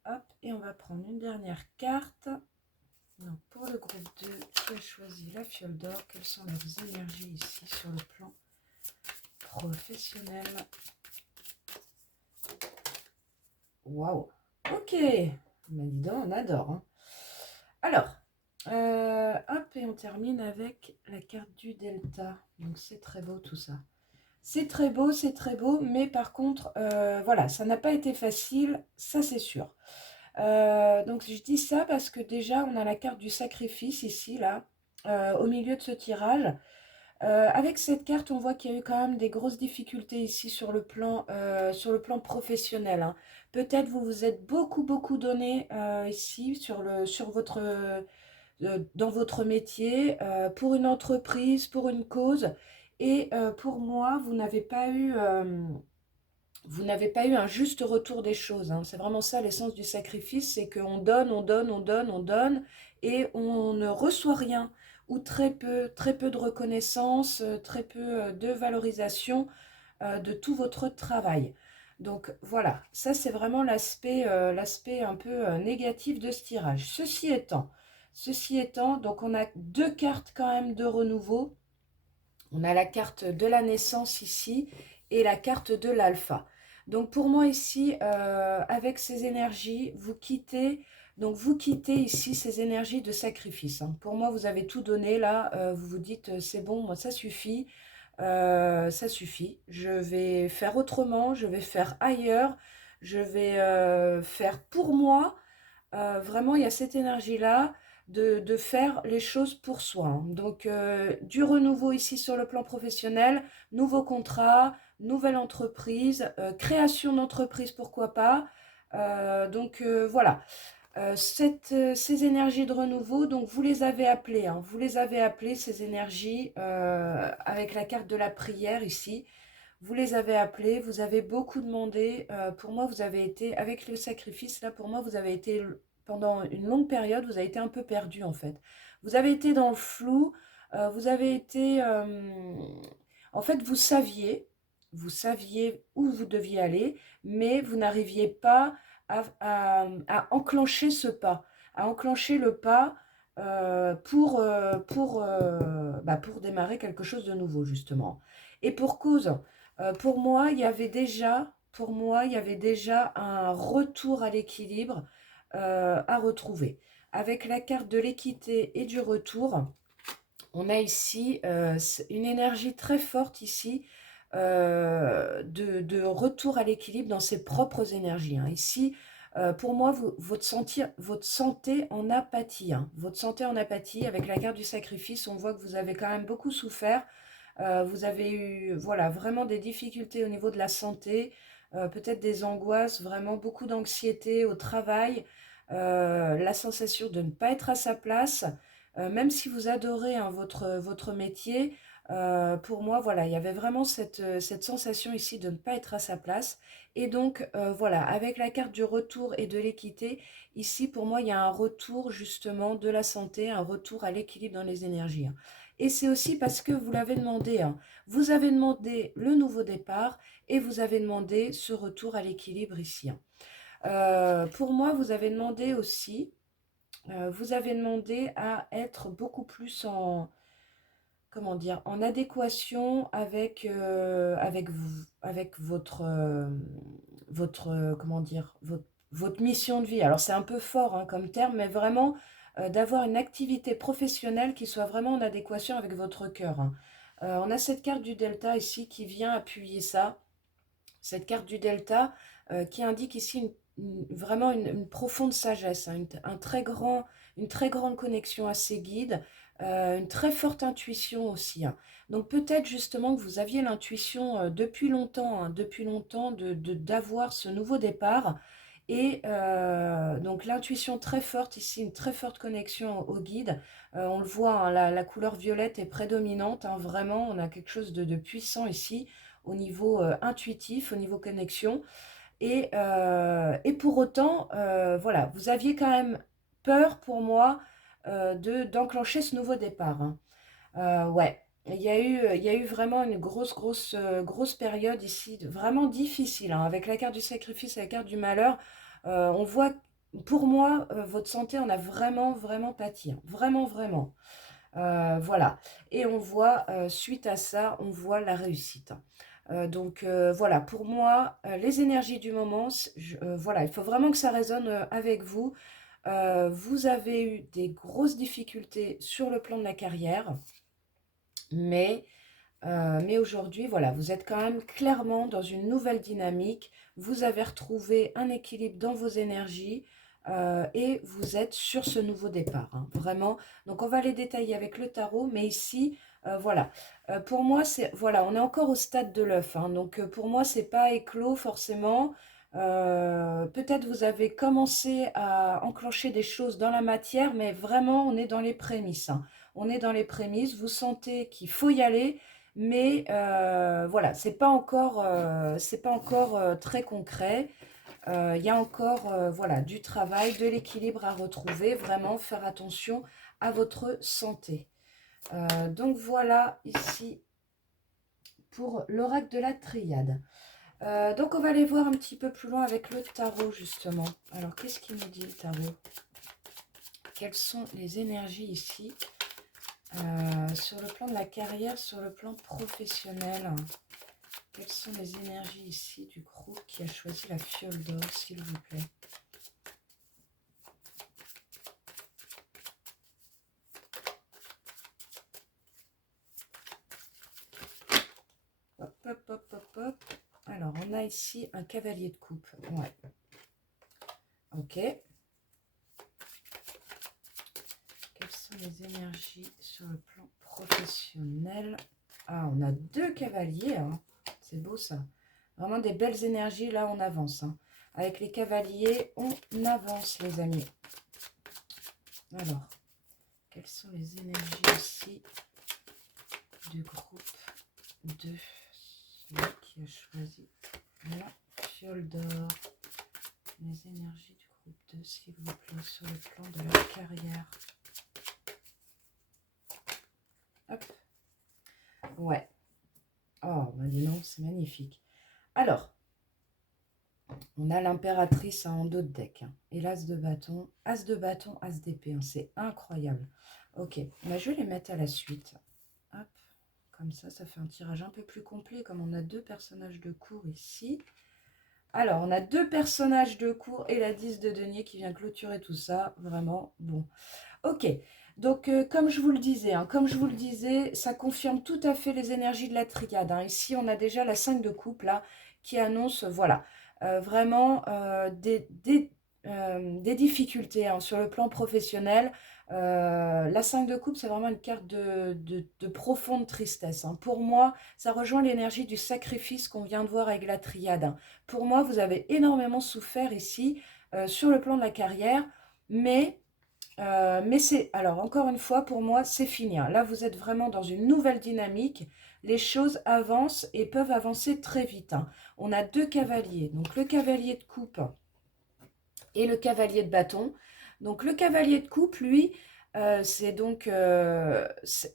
Hop, et on va prendre une dernière carte. Donc pour le groupe 2, qui a choisi la fiole d'or, quelles sont leurs énergies ici sur le plan professionnel? Waouh. Ok. Mais dis donc, on adore. Hein. Alors, hop, et on termine avec la carte du delta. Donc c'est très beau tout ça. C'est très beau, mais par contre, voilà, ça n'a pas été facile, ça c'est sûr. Donc je dis ça parce que déjà, on a la carte du sacrifice ici, là, au milieu de ce tirage. Avec cette carte, on voit qu'il y a eu quand même des grosses difficultés ici sur le plan professionnel. Hein. Peut-être vous vous êtes beaucoup donné ici dans votre métier, pour une entreprise, pour une cause. Et pour moi, vous n'avez pas eu un juste retour des choses. Hein. C'est vraiment ça l'essence du sacrifice, c'est qu'on donne, on donne, et on ne reçoit rien, ou très peu de reconnaissance, très peu de valorisation de tout votre travail. Donc voilà, ça c'est vraiment l'aspect un peu négatif de ce tirage. Ceci étant, donc on a deux cartes quand même de renouveau. On a la carte de la naissance ici et la carte de l'alpha. Donc pour moi ici, avec ces énergies, vous quittez ici ces énergies de sacrifice. Hein. Pour moi, vous avez tout donné là. Vous vous dites, c'est bon, moi ça suffit. Ça suffit. Je vais faire autrement, je vais faire ailleurs, je vais faire pour moi. Vraiment, il y a cette énergie-là de faire les choses pour soi. Hein. Donc, du renouveau ici sur le plan professionnel, nouveau contrat, nouvelle entreprise, création d'entreprise, pourquoi pas. Voilà. Ces énergies de renouveau, donc vous les avez appelées, hein, vous les avez appelées, ces énergies, avec la carte de la prière ici. Vous les avez appelées, vous avez beaucoup demandé. Pour moi, vous avez été, avec le sacrifice, là, pour moi, vous avez été, pendant une longue période, vous avez été un peu perdu, en fait. Vous avez été dans le flou, vous avez été... en fait, vous saviez où vous deviez aller, mais vous n'arriviez pas à enclencher ce pas, à enclencher le pas pour démarrer quelque chose de nouveau, justement. Et pour cause, pour moi, il y avait déjà un retour à l'équilibre à retrouver. Avec la carte de l'équité et du retour, on a ici une énergie très forte ici de retour à l'équilibre dans ses propres énergies. Hein. Ici, pour moi, votre santé en apathie. Hein. Votre santé en apathie, avec la carte du sacrifice, on voit que vous avez quand même beaucoup souffert. Vous avez eu voilà, vraiment des difficultés au niveau de la santé, peut-être des angoisses, vraiment beaucoup d'anxiété au travail, la sensation de ne pas être à sa place, même si vous adorez hein, votre métier. Pour moi, voilà, il y avait vraiment cette sensation ici de ne pas être à sa place. Et donc, voilà, avec la carte du retour et de l'équité, ici, pour moi, il y a un retour justement de la santé, un retour à l'équilibre dans les énergies. Hein. Et c'est aussi parce que vous l'avez demandé. Hein. Vous avez demandé le nouveau départ et vous avez demandé ce retour à l'équilibre ici. Hein. Pour moi, vous avez demandé à être beaucoup plus comment dire, en adéquation avec comment dire, votre mission de vie. Alors c'est un peu fort hein, comme terme, mais vraiment d'avoir une activité professionnelle qui soit vraiment en adéquation avec votre cœur. Hein. On a cette carte du delta ici qui vient appuyer ça. Cette carte du delta qui indique ici vraiment une profonde sagesse, hein, une très grande connexion à ses guides, une très forte intuition aussi. Hein. Donc peut-être justement que vous aviez l'intuition depuis longtemps d'avoir ce nouveau départ. Et donc l'intuition très forte ici, une très forte connexion au guide. On le voit, hein, la couleur violette est prédominante. Hein, vraiment, on a quelque chose de puissant ici au niveau intuitif, au niveau connexion. Et pour autant, voilà, vous aviez quand même peur pour moi d'enclencher ce nouveau départ. Hein. Ouais. il y a eu vraiment une grosse période ici, vraiment difficile, hein, avec la carte du sacrifice et la carte du malheur. On voit, pour moi, votre santé en a vraiment pâti, hein, vraiment. Voilà. Et on voit, suite à ça, on voit la réussite. Voilà, pour moi, les énergies du moment, voilà, il faut vraiment que ça résonne avec vous. Vous avez eu des grosses difficultés sur le plan de la carrière, mais mais aujourd'hui, voilà, vous êtes quand même clairement dans une nouvelle dynamique. Vous avez retrouvé un équilibre dans vos énergies et vous êtes sur ce nouveau départ, hein, vraiment. Donc, on va les détailler avec le tarot, mais ici, voilà. Pour moi, c'est voilà, on est encore au stade de l'œuf, hein, donc, pour moi, c'est pas éclos forcément. Peut-être vous avez commencé à enclencher des choses dans la matière, mais vraiment, on est dans les prémices, hein. On est dans les prémices. Vous sentez qu'il faut y aller, mais voilà, c'est pas encore très concret. Il y a encore voilà, du travail, de l'équilibre à retrouver, vraiment faire attention à votre santé. Donc voilà ici pour l'oracle de la triade. Donc on va aller voir un petit peu plus loin avec le tarot justement. Alors qu'est-ce qu'il nous dit le tarot? Quelles sont les énergies ici sur le plan de la carrière, sur le plan professionnel? Quelles sont les énergies ici du groupe qui a choisi la fiole d'or, s'il vous plaît? Hop. Alors, on a ici un cavalier de coupe. Ouais. Ok. Quelles sont les énergies sur le plan professionnel? Ah, on a deux cavaliers, hein. C'est beau ça. Vraiment des belles énergies, là on avance, hein. Avec les cavaliers, on avance les amis. Alors, quelles sont les énergies ici du groupe de celui qui a choisi la fiole d'or? Les énergies du groupe 2, s'il vous plaît, sur le plan de la carrière. Hop. Ouais. Oh, bah dis donc, c'est magnifique. Alors, on a l'impératrice en dos de deck, hein, et l'as de bâton, as d'épée, hein, c'est incroyable. Ok, bah, je vais les mettre à la suite. Hop, comme ça fait un tirage un peu plus complet, comme on a deux personnages de cour ici. Alors, on a deux personnages de cour et la 10 de denier qui vient clôturer tout ça, vraiment, bon. Ok, donc comme je vous le disais, hein, ça confirme tout à fait les énergies de la triade, hein. Ici, on a déjà la 5 de coupe, là, qui annonce, voilà, vraiment des difficultés, hein, sur le plan professionnel. La 5 de coupe, c'est vraiment une carte de profonde tristesse, hein. Pour moi, ça rejoint l'énergie du sacrifice qu'on vient de voir avec la triade, hein. Pour moi, vous avez énormément souffert ici sur le plan de la carrière, mais c'est, alors encore une fois, pour moi, c'est fini, hein. Là, vous êtes vraiment dans une nouvelle dynamique. Les choses avancent et peuvent avancer très vite, hein. On a deux cavaliers, donc le cavalier de coupe et le cavalier de bâton. Donc le cavalier de coupe, lui, c'est donc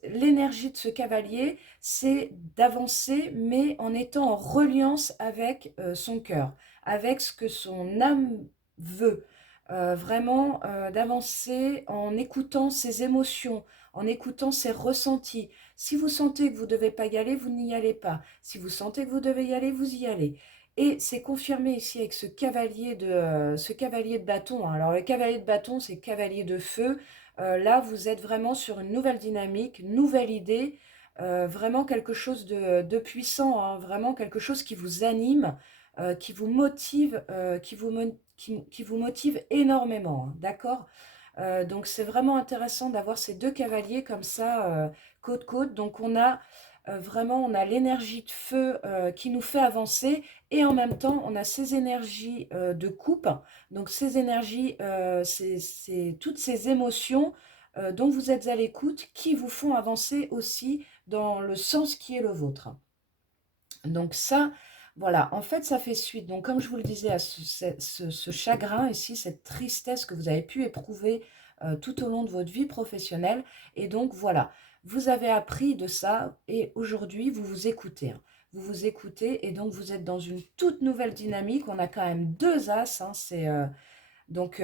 l'énergie de ce cavalier, c'est d'avancer, mais en étant en reliance avec son cœur, avec ce que son âme veut. Vraiment d'avancer en écoutant ses émotions, en écoutant ses ressentis. Si vous sentez que vous ne devez pas y aller, vous n'y allez pas. Si vous sentez que vous devez y aller, vous y allez. Et c'est confirmé ici avec ce cavalier de bâton, hein. Alors le cavalier de bâton, c'est cavalier de feu. Là, vous êtes vraiment sur une nouvelle dynamique, nouvelle idée, vraiment quelque chose de puissant, hein, vraiment quelque chose qui vous anime, qui vous motive, qui vous motive énormément, hein, d'accord? Donc c'est vraiment intéressant d'avoir ces deux cavaliers comme ça, côte-côte. Donc on a l'énergie de feu qui nous fait avancer et en même temps on a ces énergies de coupe. Donc ces énergies, c'est toutes ces émotions dont vous êtes à l'écoute qui vous font avancer aussi dans le sens qui est le vôtre. Donc ça, voilà, en fait, ça fait suite. Donc, comme je vous le disais, à ce chagrin ici, cette tristesse que vous avez pu éprouver tout au long de votre vie professionnelle. Et donc, voilà, vous avez appris de ça et aujourd'hui, vous vous écoutez, hein. Vous vous écoutez et donc vous êtes dans une toute nouvelle dynamique. On a quand même 2 As, hein, donc,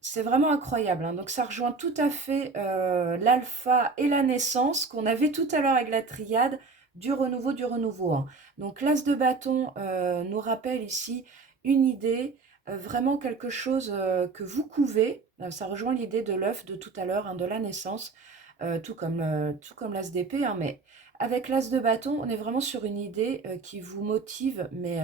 c'est vraiment incroyable, hein. Donc ça rejoint tout à fait l'alpha et la naissance qu'on avait tout à l'heure avec la triade du renouveau, hein. Donc l'as de bâton nous rappelle ici une idée, vraiment quelque chose que vous couvez. Ça rejoint l'idée de l'œuf de tout à l'heure, hein, de la naissance, tout comme l'as d'épée, hein, mais avec l'as de bâton, on est vraiment sur une idée qui vous motive, mais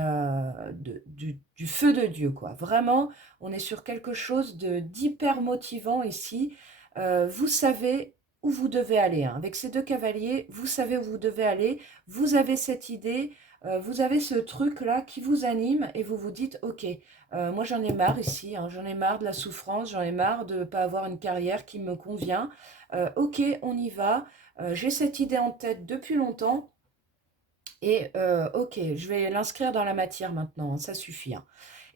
du feu de Dieu, quoi. Vraiment, on est sur quelque chose d'hyper motivant ici. Vous savez où vous devez aller, hein. Avec ces 2 cavaliers, vous savez où vous devez aller. Vous avez cette idée, vous avez ce truc-là qui vous anime et vous vous dites, ok, moi j'en ai marre ici, hein, j'en ai marre de la souffrance, j'en ai marre de ne pas avoir une carrière qui me convient. Ok, on y va. J'ai cette idée en tête depuis longtemps. Et ok, je vais l'inscrire dans la matière maintenant, hein, ça suffit, hein.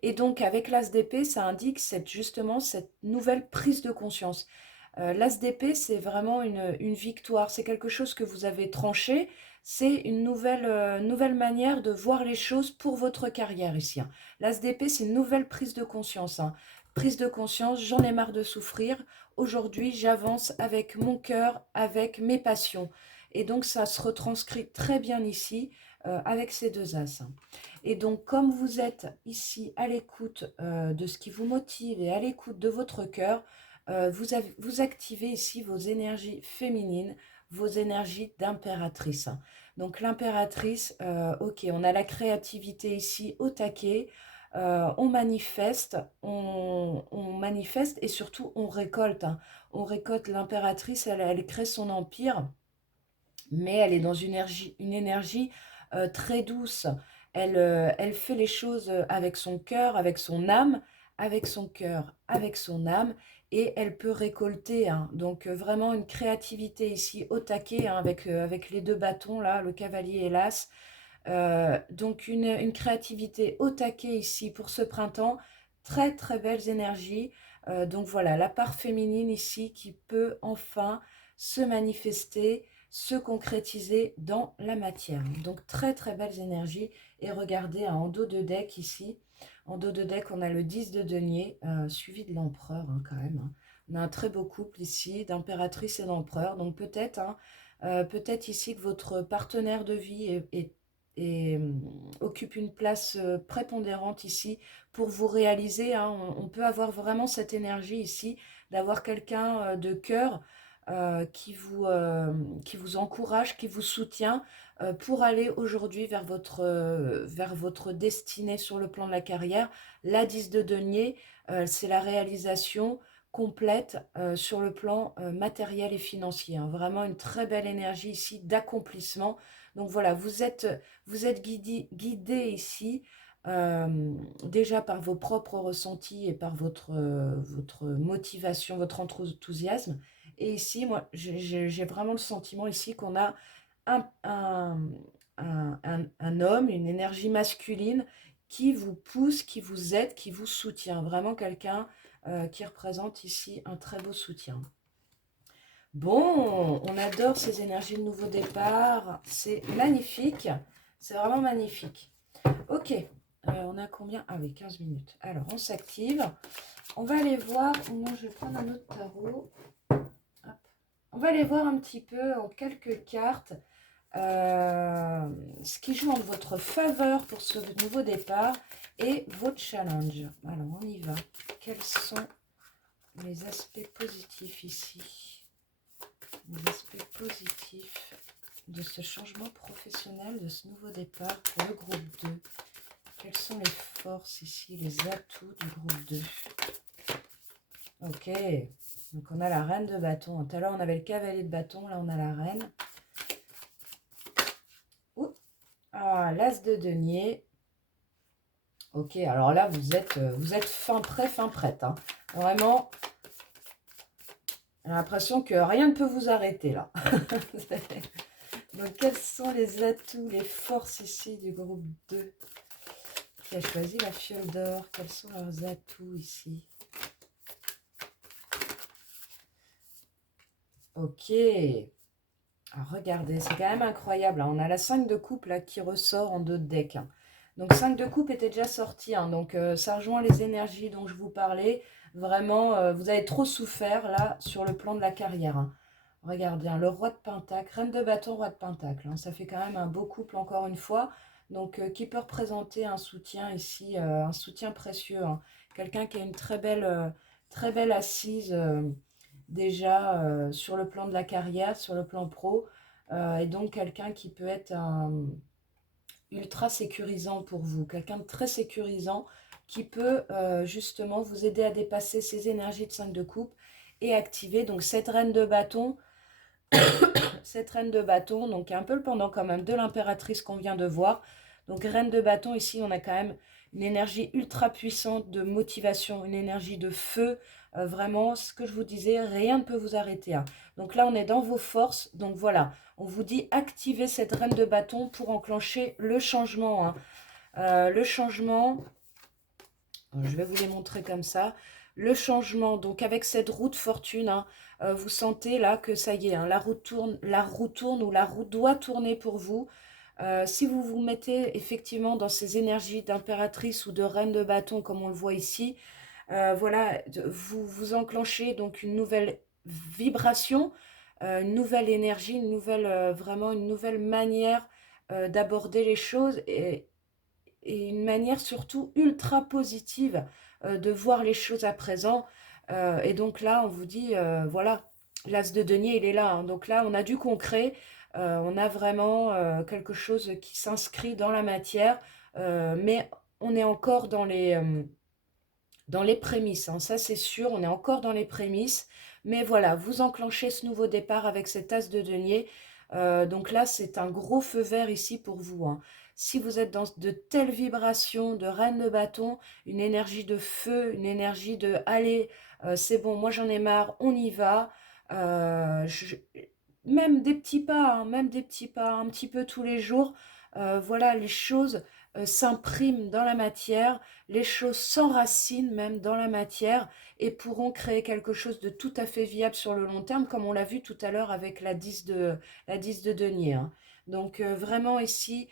Et donc, avec l'as d'épée, ça indique justement cette nouvelle prise de conscience. L'as d'épée, c'est vraiment une victoire. C'est quelque chose que vous avez tranché. C'est une nouvelle manière de voir les choses pour votre carrière ici, hein. L'as d'épée, c'est une nouvelle prise de conscience, hein. Prise de conscience, j'en ai marre de souffrir. Aujourd'hui, j'avance avec mon cœur, avec mes passions. Et donc, ça se retranscrit très bien ici avec ces 2 as, hein. Et donc, comme vous êtes ici à l'écoute de ce qui vous motive et à l'écoute de votre cœur, vous activez ici vos énergies féminines, vos énergies d'impératrice, hein. Donc, l'impératrice, ok, on a la créativité ici au taquet, on manifeste et surtout on récolte, hein. On récolte l'impératrice, elle crée son empire, mais elle est dans une énergie très douce. Elle fait les choses avec son cœur, avec son âme, avec son cœur, avec son âme, et elle peut récolter, hein. Donc vraiment une créativité ici au taquet, hein, avec les 2 bâtons, là, le cavalier et l'as. Donc une créativité au taquet ici pour ce printemps, très très belles énergies. Donc voilà, la part féminine ici qui peut enfin se manifester, se concrétiser dans la matière. Donc très très belles énergies. Et regardez, hein, en dos de deck ici, en dos de deck on a le 10 de denier, suivi de l'empereur, hein, quand même, hein. On a un très beau couple ici, d'impératrice et d'empereur. Donc peut-être, hein, peut-être ici que votre partenaire de vie occupe une place prépondérante ici pour vous réaliser, hein. On peut avoir vraiment cette énergie ici d'avoir quelqu'un de cœur qui vous encourage, qui vous soutient pour aller aujourd'hui vers votre destinée sur le plan de la carrière. La 10 de denier, c'est la réalisation complète sur le plan matériel et financier, hein. Vraiment une très belle énergie ici d'accomplissement. Donc voilà, vous êtes guidé ici déjà par vos propres ressentis et par votre motivation, votre enthousiasme. Et ici, moi, j'ai vraiment le sentiment ici qu'on a un, un, un homme, une énergie masculine qui vous pousse, qui vous aide, qui vous soutient. Vraiment quelqu'un qui représente ici un très beau soutien. Bon, on adore ces énergies de nouveau départ. C'est magnifique. C'est vraiment magnifique. Ok, on a combien? Ah oui, 15 minutes. Alors, on s'active. On va aller voir. Moi, je vais prendre un autre tarot. Hop. On va aller voir un petit peu en quelques cartes ce qui joue en votre faveur pour ce nouveau départ et vos challenges. Alors, on y va. Quels sont les aspects positifs ici? Les aspects positifs de ce changement professionnel, de ce nouveau départ pour le groupe 2. Quelles sont les forces ici, les atouts du groupe 2? Ok, donc on a la reine de bâton. Tout à l'heure on avait le cavalier de bâton, là on a la reine. Ouh. Ah, l'as de denier. Ok, alors là vous êtes fin prêt, fin prête, hein. Vraiment, j'ai l'impression que rien ne peut vous arrêter là. Donc quels sont les atouts, les forces ici du groupe 2 qui a choisi la fiole d'or? Quels sont leurs atouts ici? Ok. Alors, regardez, c'est quand même incroyable, hein. On a la 5 de coupe là qui ressort en 2 de deck, hein. Donc 5 de coupe était déjà sorti, hein. Donc ça rejoint les énergies dont je vous parlais. Vraiment, vous avez trop souffert là sur le plan de la carrière, hein. Regardez, hein, le roi de pentacle, reine de bâton, roi de pentacle, hein. Ça fait quand même un beau couple encore une fois. Donc qui peut représenter un soutien ici, un soutien précieux, hein. Quelqu'un qui a une très belle assise. Déjà sur le plan de la carrière, sur le plan pro, et donc quelqu'un qui peut être ultra sécurisant pour vous, quelqu'un de très sécurisant qui peut justement vous aider à dépasser ces énergies de 5 de coupe et activer donc cette reine de bâton, donc un peu le pendant quand même de l'impératrice qu'on vient de voir. Donc reine de bâton, ici on a quand même une énergie ultra puissante de motivation, une énergie de feu. Vraiment, ce que je vous disais, rien ne peut vous arrêter, hein. Donc là, on est dans vos forces. Donc voilà, on vous dit activez cette reine de bâton pour enclencher le changement, hein. Le changement, je vais vous les montrer comme ça. Le changement, donc avec cette roue de fortune, hein, vous sentez là que ça y est, hein, la roue tourne ou la roue doit tourner pour vous. Si vous vous mettez effectivement dans ces énergies d'impératrice ou de reine de bâton, comme on le voit ici, voilà, vous enclenchez donc une nouvelle vibration, une nouvelle énergie, vraiment une nouvelle manière d'aborder les choses et une manière surtout ultra positive de voir les choses à présent. Et donc là, on vous dit, voilà, l'as de denier, il est là, hein. Donc là, on a du concret, on a vraiment quelque chose qui s'inscrit dans la matière, mais on est encore dans les prémices, hein. Ça c'est sûr, on est encore dans les prémices. Mais voilà, vous enclenchez ce nouveau départ avec cet as de denier. Donc là, c'est un gros feu vert ici pour vous, hein. Si vous êtes dans de telles vibrations de reine de bâton, une énergie de feu, une énergie de allez, c'est bon, moi j'en ai marre, on y va. Euh, je- Même des petits pas, hein, même des petits pas, un petit peu tous les jours. Voilà, les choses s'impriment dans la matière, les choses s'enracinent même dans la matière et pourront créer quelque chose de tout à fait viable sur le long terme, comme on l'a vu tout à l'heure avec la 10 de denier, hein. Donc vraiment ici,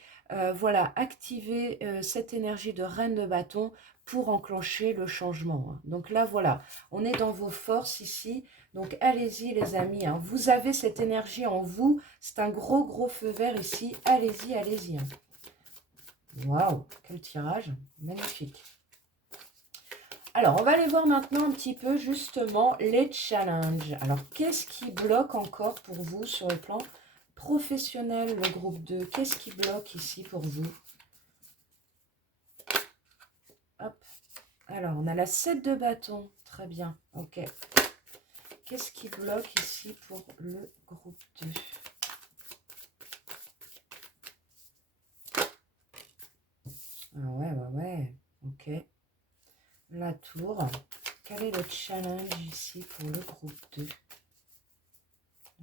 voilà, activer cette énergie de reine de bâton pour enclencher le changement, hein. Donc là, voilà, on est dans vos forces ici. Donc allez-y les amis, hein. Vous avez cette énergie en vous. C'est un gros gros feu vert ici. Allez-y, allez-y, hein. Waouh, quel tirage, magnifique. Alors, on va aller voir maintenant un petit peu justement les challenges. Alors, qu'est-ce qui bloque encore pour vous sur le plan professionnel, le groupe 2? Qu'est-ce qui bloque ici pour vous? Hop. Alors, on a la 7 de bâton. Très bien, ok. Qu'est-ce qui bloque ici pour le groupe 2? Ah ouais, ok. La tour. Quel est le challenge ici pour le groupe 2?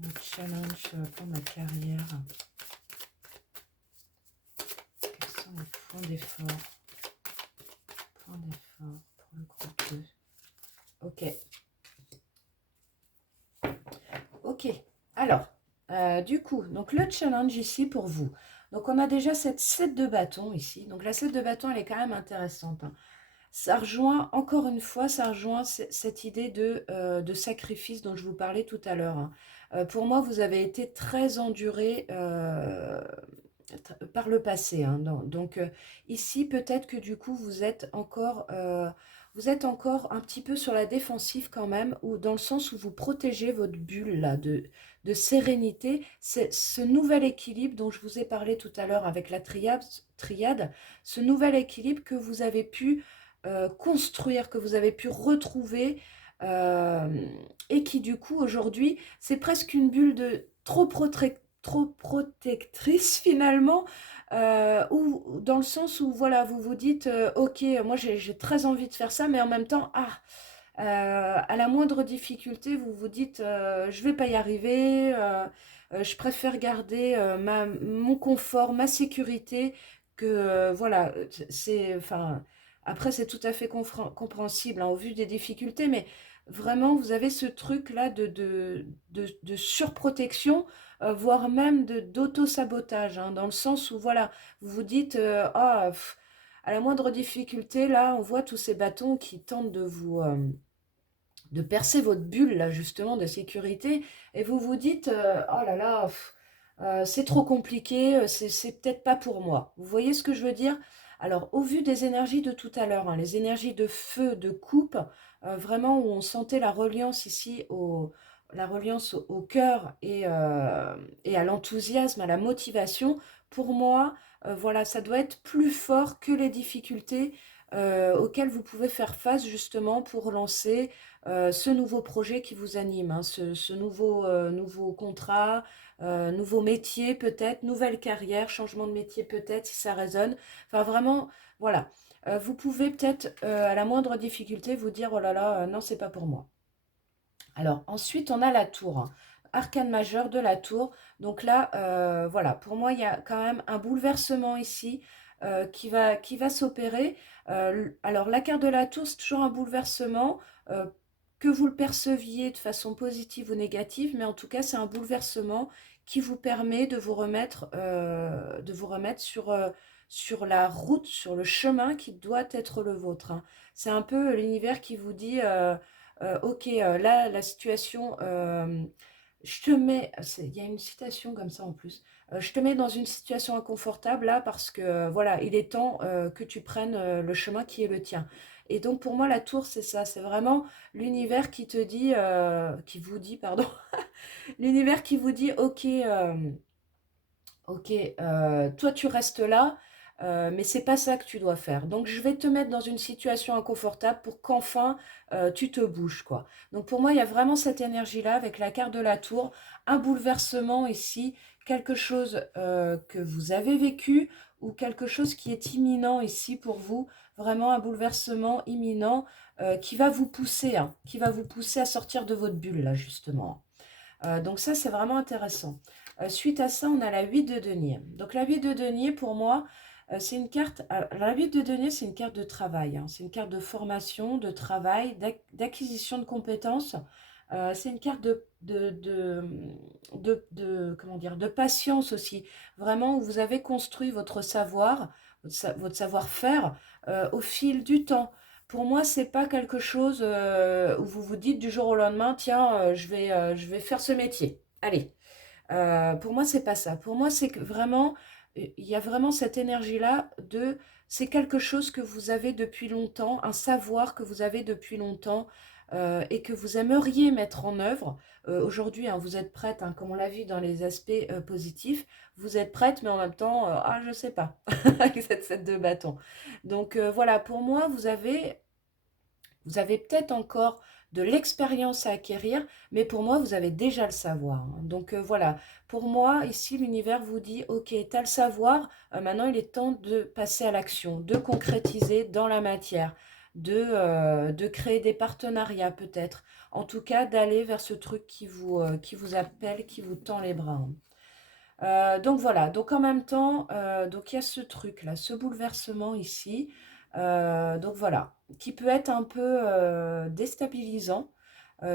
Le challenge sur le plan de la carrière. Quels sont les points d'effort? Points d'effort pour le groupe 2. Ok. Ok. Alors, du coup, donc le challenge ici pour vous. Donc on a déjà cette 7 de bâton ici. Donc la 7 de bâton, elle est quand même intéressante, hein. Ça rejoint, encore une fois, ça rejoint cette idée de sacrifice dont je vous parlais tout à l'heure, hein. Pour moi, vous avez été très enduré par le passé, hein. Donc, ici, peut-être que du coup, vous êtes encore un petit peu sur la défensive quand même, ou dans le sens où vous protégez votre bulle là, de sérénité. C'est ce nouvel équilibre dont je vous ai parlé tout à l'heure avec la triade, ce nouvel équilibre que vous avez pu construire, que vous avez pu retrouver, euh, et qui du coup aujourd'hui, c'est presque une bulle de trop protectrice finalement, ou dans le sens où voilà, vous vous dites, ok, moi j'ai très envie de faire ça, mais en même temps, à la moindre difficulté, vous vous dites, je vais pas y arriver, je préfère garder mon confort, ma sécurité, que voilà, c'est, enfin, après c'est tout à fait compréhensible, hein, au vu des difficultés, mais vraiment, vous avez ce truc-là de surprotection, voire même d'auto-sabotage, hein, dans le sens où, voilà, vous vous dites, ah, à la moindre difficulté, là, on voit tous ces bâtons qui tentent de percer votre bulle, là, justement, de sécurité, et vous vous dites, oh là là, c'est trop compliqué, c'est peut-être pas pour moi. Vous voyez ce que je veux dire? Alors, au vu des énergies de tout à l'heure, hein, les énergies de feu, de coupe, vraiment où on sentait la reliance ici, la reliance au cœur et à l'enthousiasme, à la motivation, pour moi, voilà, ça doit être plus fort que les difficultés auxquelles vous pouvez faire face justement pour lancer ce nouveau projet qui vous anime, hein, ce nouveau contrat, nouveau métier peut-être, nouvelle carrière, changement de métier peut-être si ça résonne. Enfin vraiment, voilà. Vous pouvez peut-être à la moindre difficulté vous dire oh là là, non, c'est pas pour moi. Alors ensuite on a la tour, hein. Arcane majeur de la tour. Donc là, voilà, pour moi il y a quand même un bouleversement ici qui va s'opérer. Alors la carte de la tour, c'est toujours un bouleversement. Que vous le perceviez de façon positive ou négative, mais en tout cas, c'est un bouleversement qui vous permet de vous remettre sur la route, sur le chemin qui doit être le vôtre, hein. C'est un peu l'univers qui vous dit, ok, là, la situation, je te mets, il y a une citation comme ça en plus, je te mets dans une situation inconfortable là parce que, voilà, il est temps que tu prennes le chemin qui est le tien. Et donc pour moi, la tour, c'est ça, c'est vraiment l'univers qui te dit, qui vous dit, pardon, l'univers qui vous dit, ok, ok, toi tu restes là, mais c'est pas ça que tu dois faire. Donc je vais te mettre dans une situation inconfortable pour qu'enfin tu te bouges, quoi. Donc pour moi, il y a vraiment cette énergie-là avec la carte de la tour, un bouleversement ici, quelque chose que vous avez vécu ou quelque chose qui est imminent ici pour vous, vraiment un bouleversement imminent qui va vous pousser, hein, qui va vous pousser à sortir de votre bulle, là, justement. Donc ça, c'est vraiment intéressant. Suite à ça, on a la 8 de denier. Donc la 8 de denier, pour moi, c'est une carte... la 8 de denier, c'est une carte de travail, hein. C'est une carte de formation, de travail, d'acquisition de compétences. C'est une carte comment dire, de patience aussi. Vraiment, où vous avez construit votre savoir, votre savoir-faire au fil du temps. Pour moi, c'est pas quelque chose où vous vous dites du jour au lendemain, tiens, je vais faire ce métier. Allez. Pour moi, c'est pas ça. Pour moi, c'est que vraiment, il y a vraiment cette énergie-là de, c'est quelque chose que vous avez depuis longtemps, un savoir que vous avez depuis longtemps et que vous aimeriez mettre en œuvre. Aujourd'hui, hein, vous êtes prête, hein, comme on l'a vu dans les aspects positifs, vous êtes prête, mais en même temps, ah, je sais pas, avec cette 7 de bâton. Donc voilà, pour moi, vous avez peut-être encore de l'expérience à acquérir, mais pour moi, vous avez déjà le savoir, hein. Donc voilà, pour moi, ici, l'univers vous dit, ok, tu as le savoir, maintenant il est temps de passer à l'action, de concrétiser dans la matière, de créer des partenariats peut-être, en tout cas d'aller vers ce truc qui vous appelle, qui vous tend les bras, hein. Donc voilà, donc en même temps, donc il y a ce truc-là, ce bouleversement ici, donc voilà, qui peut être un peu déstabilisant,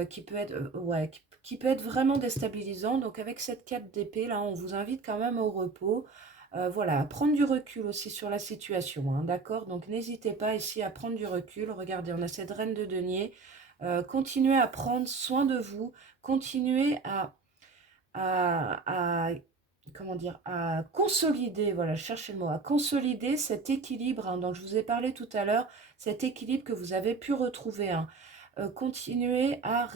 qui peut être, ouais, qui peut être vraiment déstabilisant. Donc avec cette 4 d'épée, là, on vous invite quand même au repos. Voilà, à prendre du recul aussi sur la situation, hein, d'accord? Donc n'hésitez pas ici à prendre du recul. Regardez, on a cette reine de denier. Continuez à prendre soin de vous, continuez à comment dire, à consolider, voilà, je cherchais le mot, à consolider cet équilibre, hein, dont je vous ai parlé tout à l'heure, cet équilibre que vous avez pu retrouver, hein. Continuez à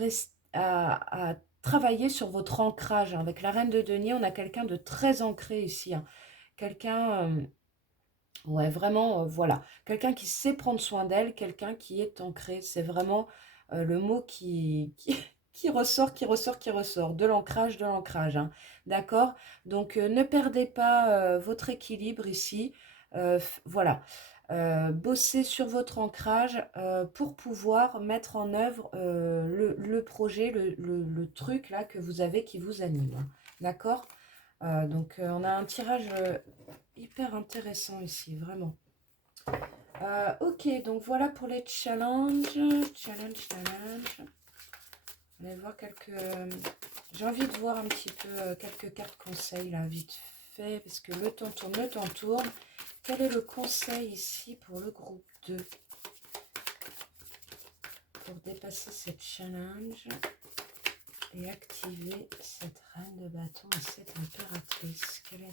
travailler sur votre ancrage, hein. Avec la reine de denier, on a quelqu'un de très ancré ici, hein. Quelqu'un, ouais, vraiment, voilà, quelqu'un qui sait prendre soin d'elle, quelqu'un qui est ancré, c'est vraiment le mot qui ressort, qui ressort, qui ressort, de l'ancrage, hein. D'accord? Donc, ne perdez pas votre équilibre ici. Voilà. Bossez sur votre ancrage pour pouvoir mettre en œuvre le projet, le truc là que vous avez qui vous anime, hein. D'accord? Donc, on a un tirage hyper intéressant ici, vraiment. Ok, donc voilà pour les challenges. Challenge. On va voir quelques... j'ai envie de voir un petit peu quelques cartes conseils, là, vite fait, parce que le temps tourne, le temps tourne. Quel est le conseil ici pour le groupe 2 pour dépasser cette challenge et activer cette reine de bâton et cette impératrice? Quel est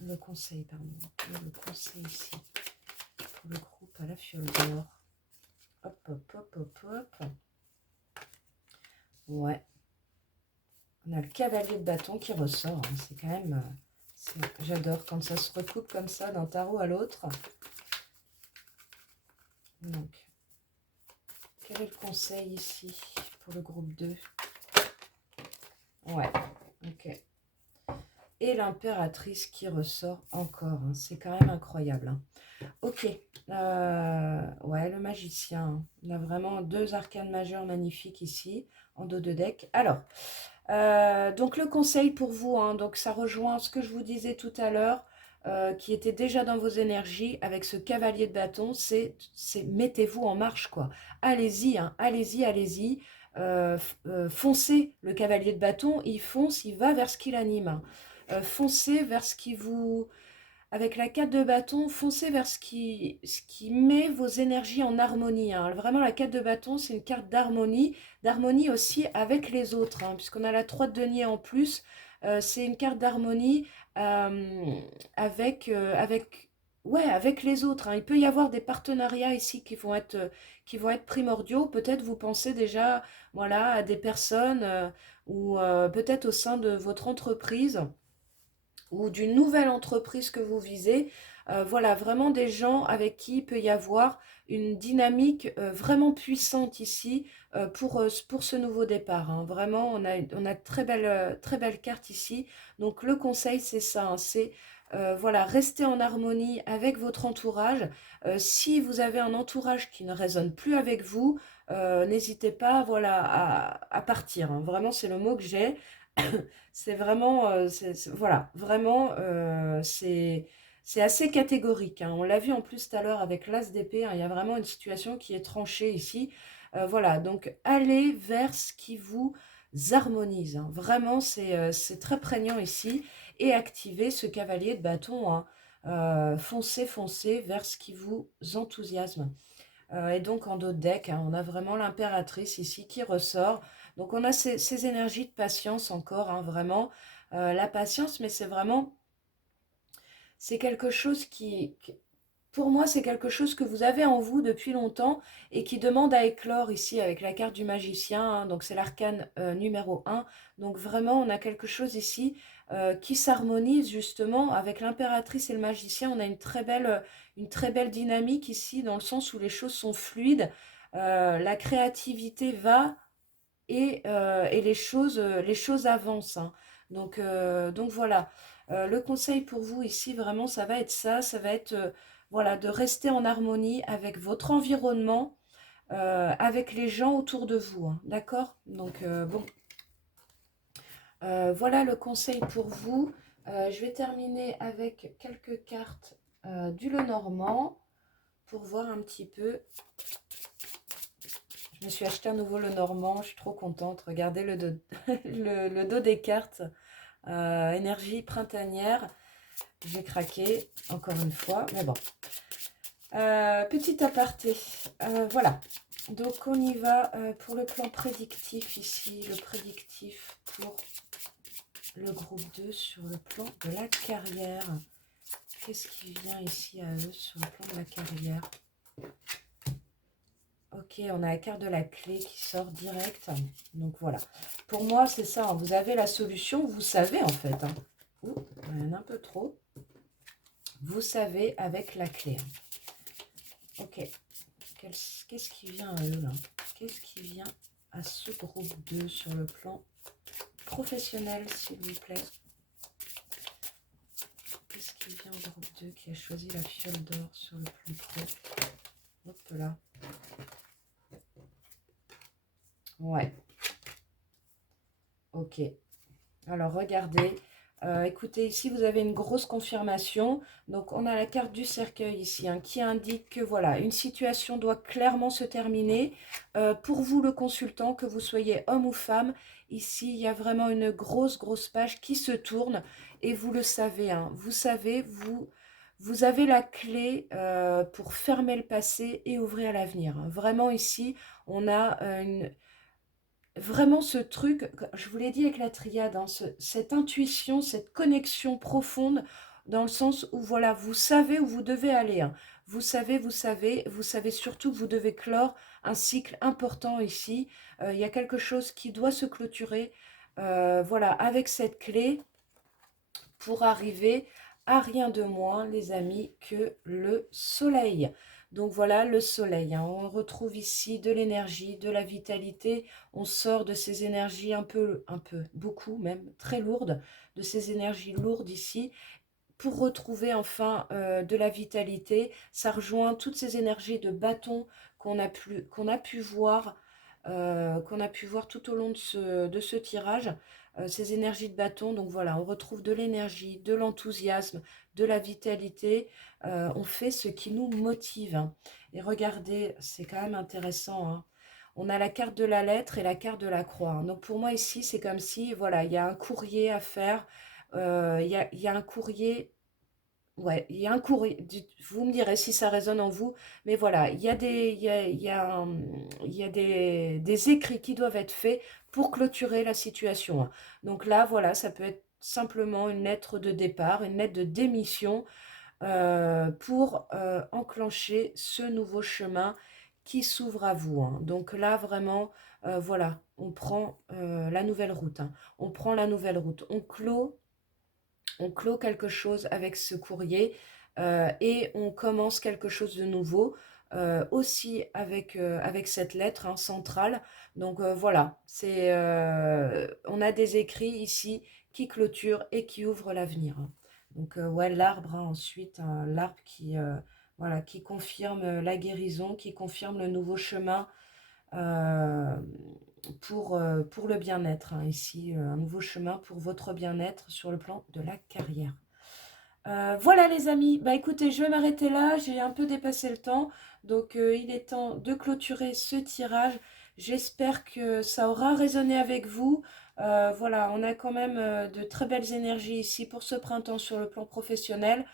le conseil, pardon? Quel est le conseil ici pour le groupe à la fiole d'or? Hop, hop, hop, hop, hop. Ouais. On a le cavalier de bâton qui ressort. Hein. C'est quand même... j'adore quand ça se recoupe comme ça d'un tarot à l'autre. Donc, quel est le conseil ici pour le groupe 2? Ouais, ok. Et l'impératrice qui ressort encore. Hein. C'est quand même incroyable. Hein. Ok. Ouais, le magicien. Hein. On a vraiment 2 arcanes majeures magnifiques ici, en dos de deck. Alors, donc le conseil pour vous, hein, donc ça rejoint ce que je vous disais tout à l'heure, qui était déjà dans vos énergies avec ce cavalier de bâton, c'est mettez-vous en marche, quoi. Allez-y, hein, allez-y, allez-y. Foncez, le cavalier de bâton, il fonce, il va vers ce qui l'anime. Hein. Foncez vers ce qui vous... Avec la 4 de bâton, foncez vers ce qui met vos énergies en harmonie. Hein. Vraiment, la 4 de bâton, c'est une carte d'harmonie aussi avec les autres, hein, puisqu'on a la 3 de denier en plus. C'est une carte d'harmonie avec les autres. Hein. Il peut y avoir des partenariats ici qui vont être primordiaux. Peut-être vous pensez déjà voilà, à des personnes ou peut-être au sein de votre entreprise ou d'une nouvelle entreprise que vous visez. Voilà, vraiment des gens avec qui il peut y avoir une dynamique vraiment puissante ici pour ce nouveau départ. Hein. Vraiment, on a de très belles cartes ici. Donc le conseil, c'est ça, hein, c'est voilà, rester en harmonie avec votre entourage. Si vous avez un entourage qui ne résonne plus avec vous, n'hésitez pas voilà, à partir. Hein. Vraiment, c'est le mot que j'ai. C'est vraiment, voilà, vraiment, c'est assez catégorique. Hein. On l'a vu en plus tout à l'heure avec l'as d'épée. Hein, il y a vraiment une situation qui est tranchée ici. Voilà, donc allez vers ce qui vous harmonise. Hein. Vraiment, c'est très prégnant ici. Et activez ce cavalier de bâton. Hein. Foncez, foncez vers ce qui vous enthousiasme. Et donc en dos de deck, hein, on a vraiment l'impératrice ici qui ressort. Donc on a ces énergies de patience encore, hein, vraiment. La patience, mais c'est vraiment, c'est quelque chose pour moi, c'est quelque chose que vous avez en vous depuis longtemps et qui demande à éclore ici avec la carte du magicien. Hein, donc c'est l'arcane numéro 1. Donc vraiment, on a quelque chose ici qui s'harmonise justement avec l'impératrice et le magicien. On a une très belle dynamique ici dans le sens où les choses sont fluides. La créativité va et les choses avancent. Hein. Donc voilà. Le conseil pour vous ici, vraiment, ça va être ça. Ça va être voilà, de rester en harmonie avec votre environnement, avec les gens autour de vous. Hein. D'accord? Donc bon. Voilà le conseil pour vous. Je vais terminer avec quelques cartes du Lenormand pour voir un petit peu. Je me suis acheté un nouveau Lenormand, je suis trop contente. Regardez le dos, le dos des cartes. Énergie printanière. J'ai craqué encore une fois, mais bon. Petit aparté. Voilà. Donc on y va pour le plan prédictif ici. Le prédictif pour le groupe 2 sur le plan de la carrière. Qu'est-ce qui vient ici à eux sur le plan de la carrière? Ok, on a la carte de la clé qui sort direct. Donc voilà. Pour moi, c'est ça. Hein. Vous avez la solution. Vous savez en fait. Hein. Ouh, il y en a un peu trop. Vous savez avec la clé. Hein. Ok. Qu'est-ce qui vient à eux là? Qu'est-ce qui vient à ce groupe 2 sur le plan professionnel, s'il vous plaît? Qu'est-ce qui vient au groupe 2 qui a choisi la fiole d'or sur le plan pro? Hop là. Ouais. Ok. Alors, regardez. Écoutez, ici, vous avez une grosse confirmation. Donc, on a la carte du cercueil ici, hein, qui indique que voilà, une situation doit clairement se terminer. Pour vous, le consultant, que vous soyez homme ou femme, ici, il y a vraiment une grosse, grosse page qui se tourne. Et vous le savez, hein, vous savez, vous avez la clé pour fermer le passé et ouvrir l'avenir, hein. Vraiment, ici, on a vraiment ce truc, je vous l'ai dit avec la triade, hein, cette intuition, cette connexion profonde, dans le sens où voilà, vous savez où vous devez aller, hein. Vous savez surtout que vous devez clore un cycle important ici. Il y a quelque chose qui doit se clôturer, voilà, avec cette clé pour arriver à rien de moins, les amis, que le soleil. Donc voilà, le soleil, hein. On retrouve ici de l'énergie, de la vitalité. On sort de ces énergies beaucoup même, très lourdes, de ces énergies lourdes ici, pour retrouver enfin de la vitalité. Ça rejoint toutes ces énergies de bâton qu'on a pu voir, tout au long de ce tirage, ces énergies de bâton. Donc voilà, on retrouve de l'énergie, de l'enthousiasme, de la vitalité. On fait ce qui nous motive, hein. Et regardez, c'est quand même intéressant, hein. On a la carte de la lettre et la carte de la croix, hein. Donc pour moi ici, c'est comme si, voilà, il y a un courrier à faire. Il y a un courrier. Ouais, il y a un courrier. Vous me direz si ça résonne en vous, mais voilà, il y a il y a des écrits qui doivent être faits pour clôturer la situation, hein. Donc là, voilà, ça peut être simplement une lettre de départ, une lettre de démission pour enclencher ce nouveau chemin qui s'ouvre à vous, hein. Donc là, vraiment, voilà, on prend la nouvelle route, hein. On prend la nouvelle route. On clôt quelque chose avec ce courrier et on commence quelque chose de nouveau aussi avec cette lettre, hein, centrale. Donc voilà, on a des écrits ici qui clôturent et qui ouvrent l'avenir, hein. Donc ouais, l'arbre, hein, ensuite, hein, l'arbre voilà, qui confirme la guérison, qui confirme le nouveau chemin euh, pour le bien-être, hein, ici, un nouveau chemin pour votre bien-être sur le plan de la carrière. Voilà les amis, bah écoutez, je vais m'arrêter là, j'ai un peu dépassé le temps, donc il est temps de clôturer ce tirage. J'espère que ça aura résonné avec vous. Voilà, on a quand même de très belles énergies ici pour ce printemps sur le plan professionnel.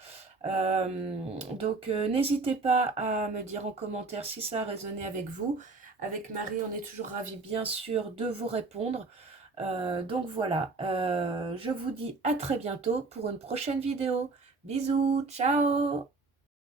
Donc n'hésitez pas à me dire en commentaire si ça a résonné avec vous. Avec Marie, on est toujours ravis bien sûr de vous répondre. Donc voilà, je vous dis à très bientôt pour une prochaine vidéo. Bisous, ciao!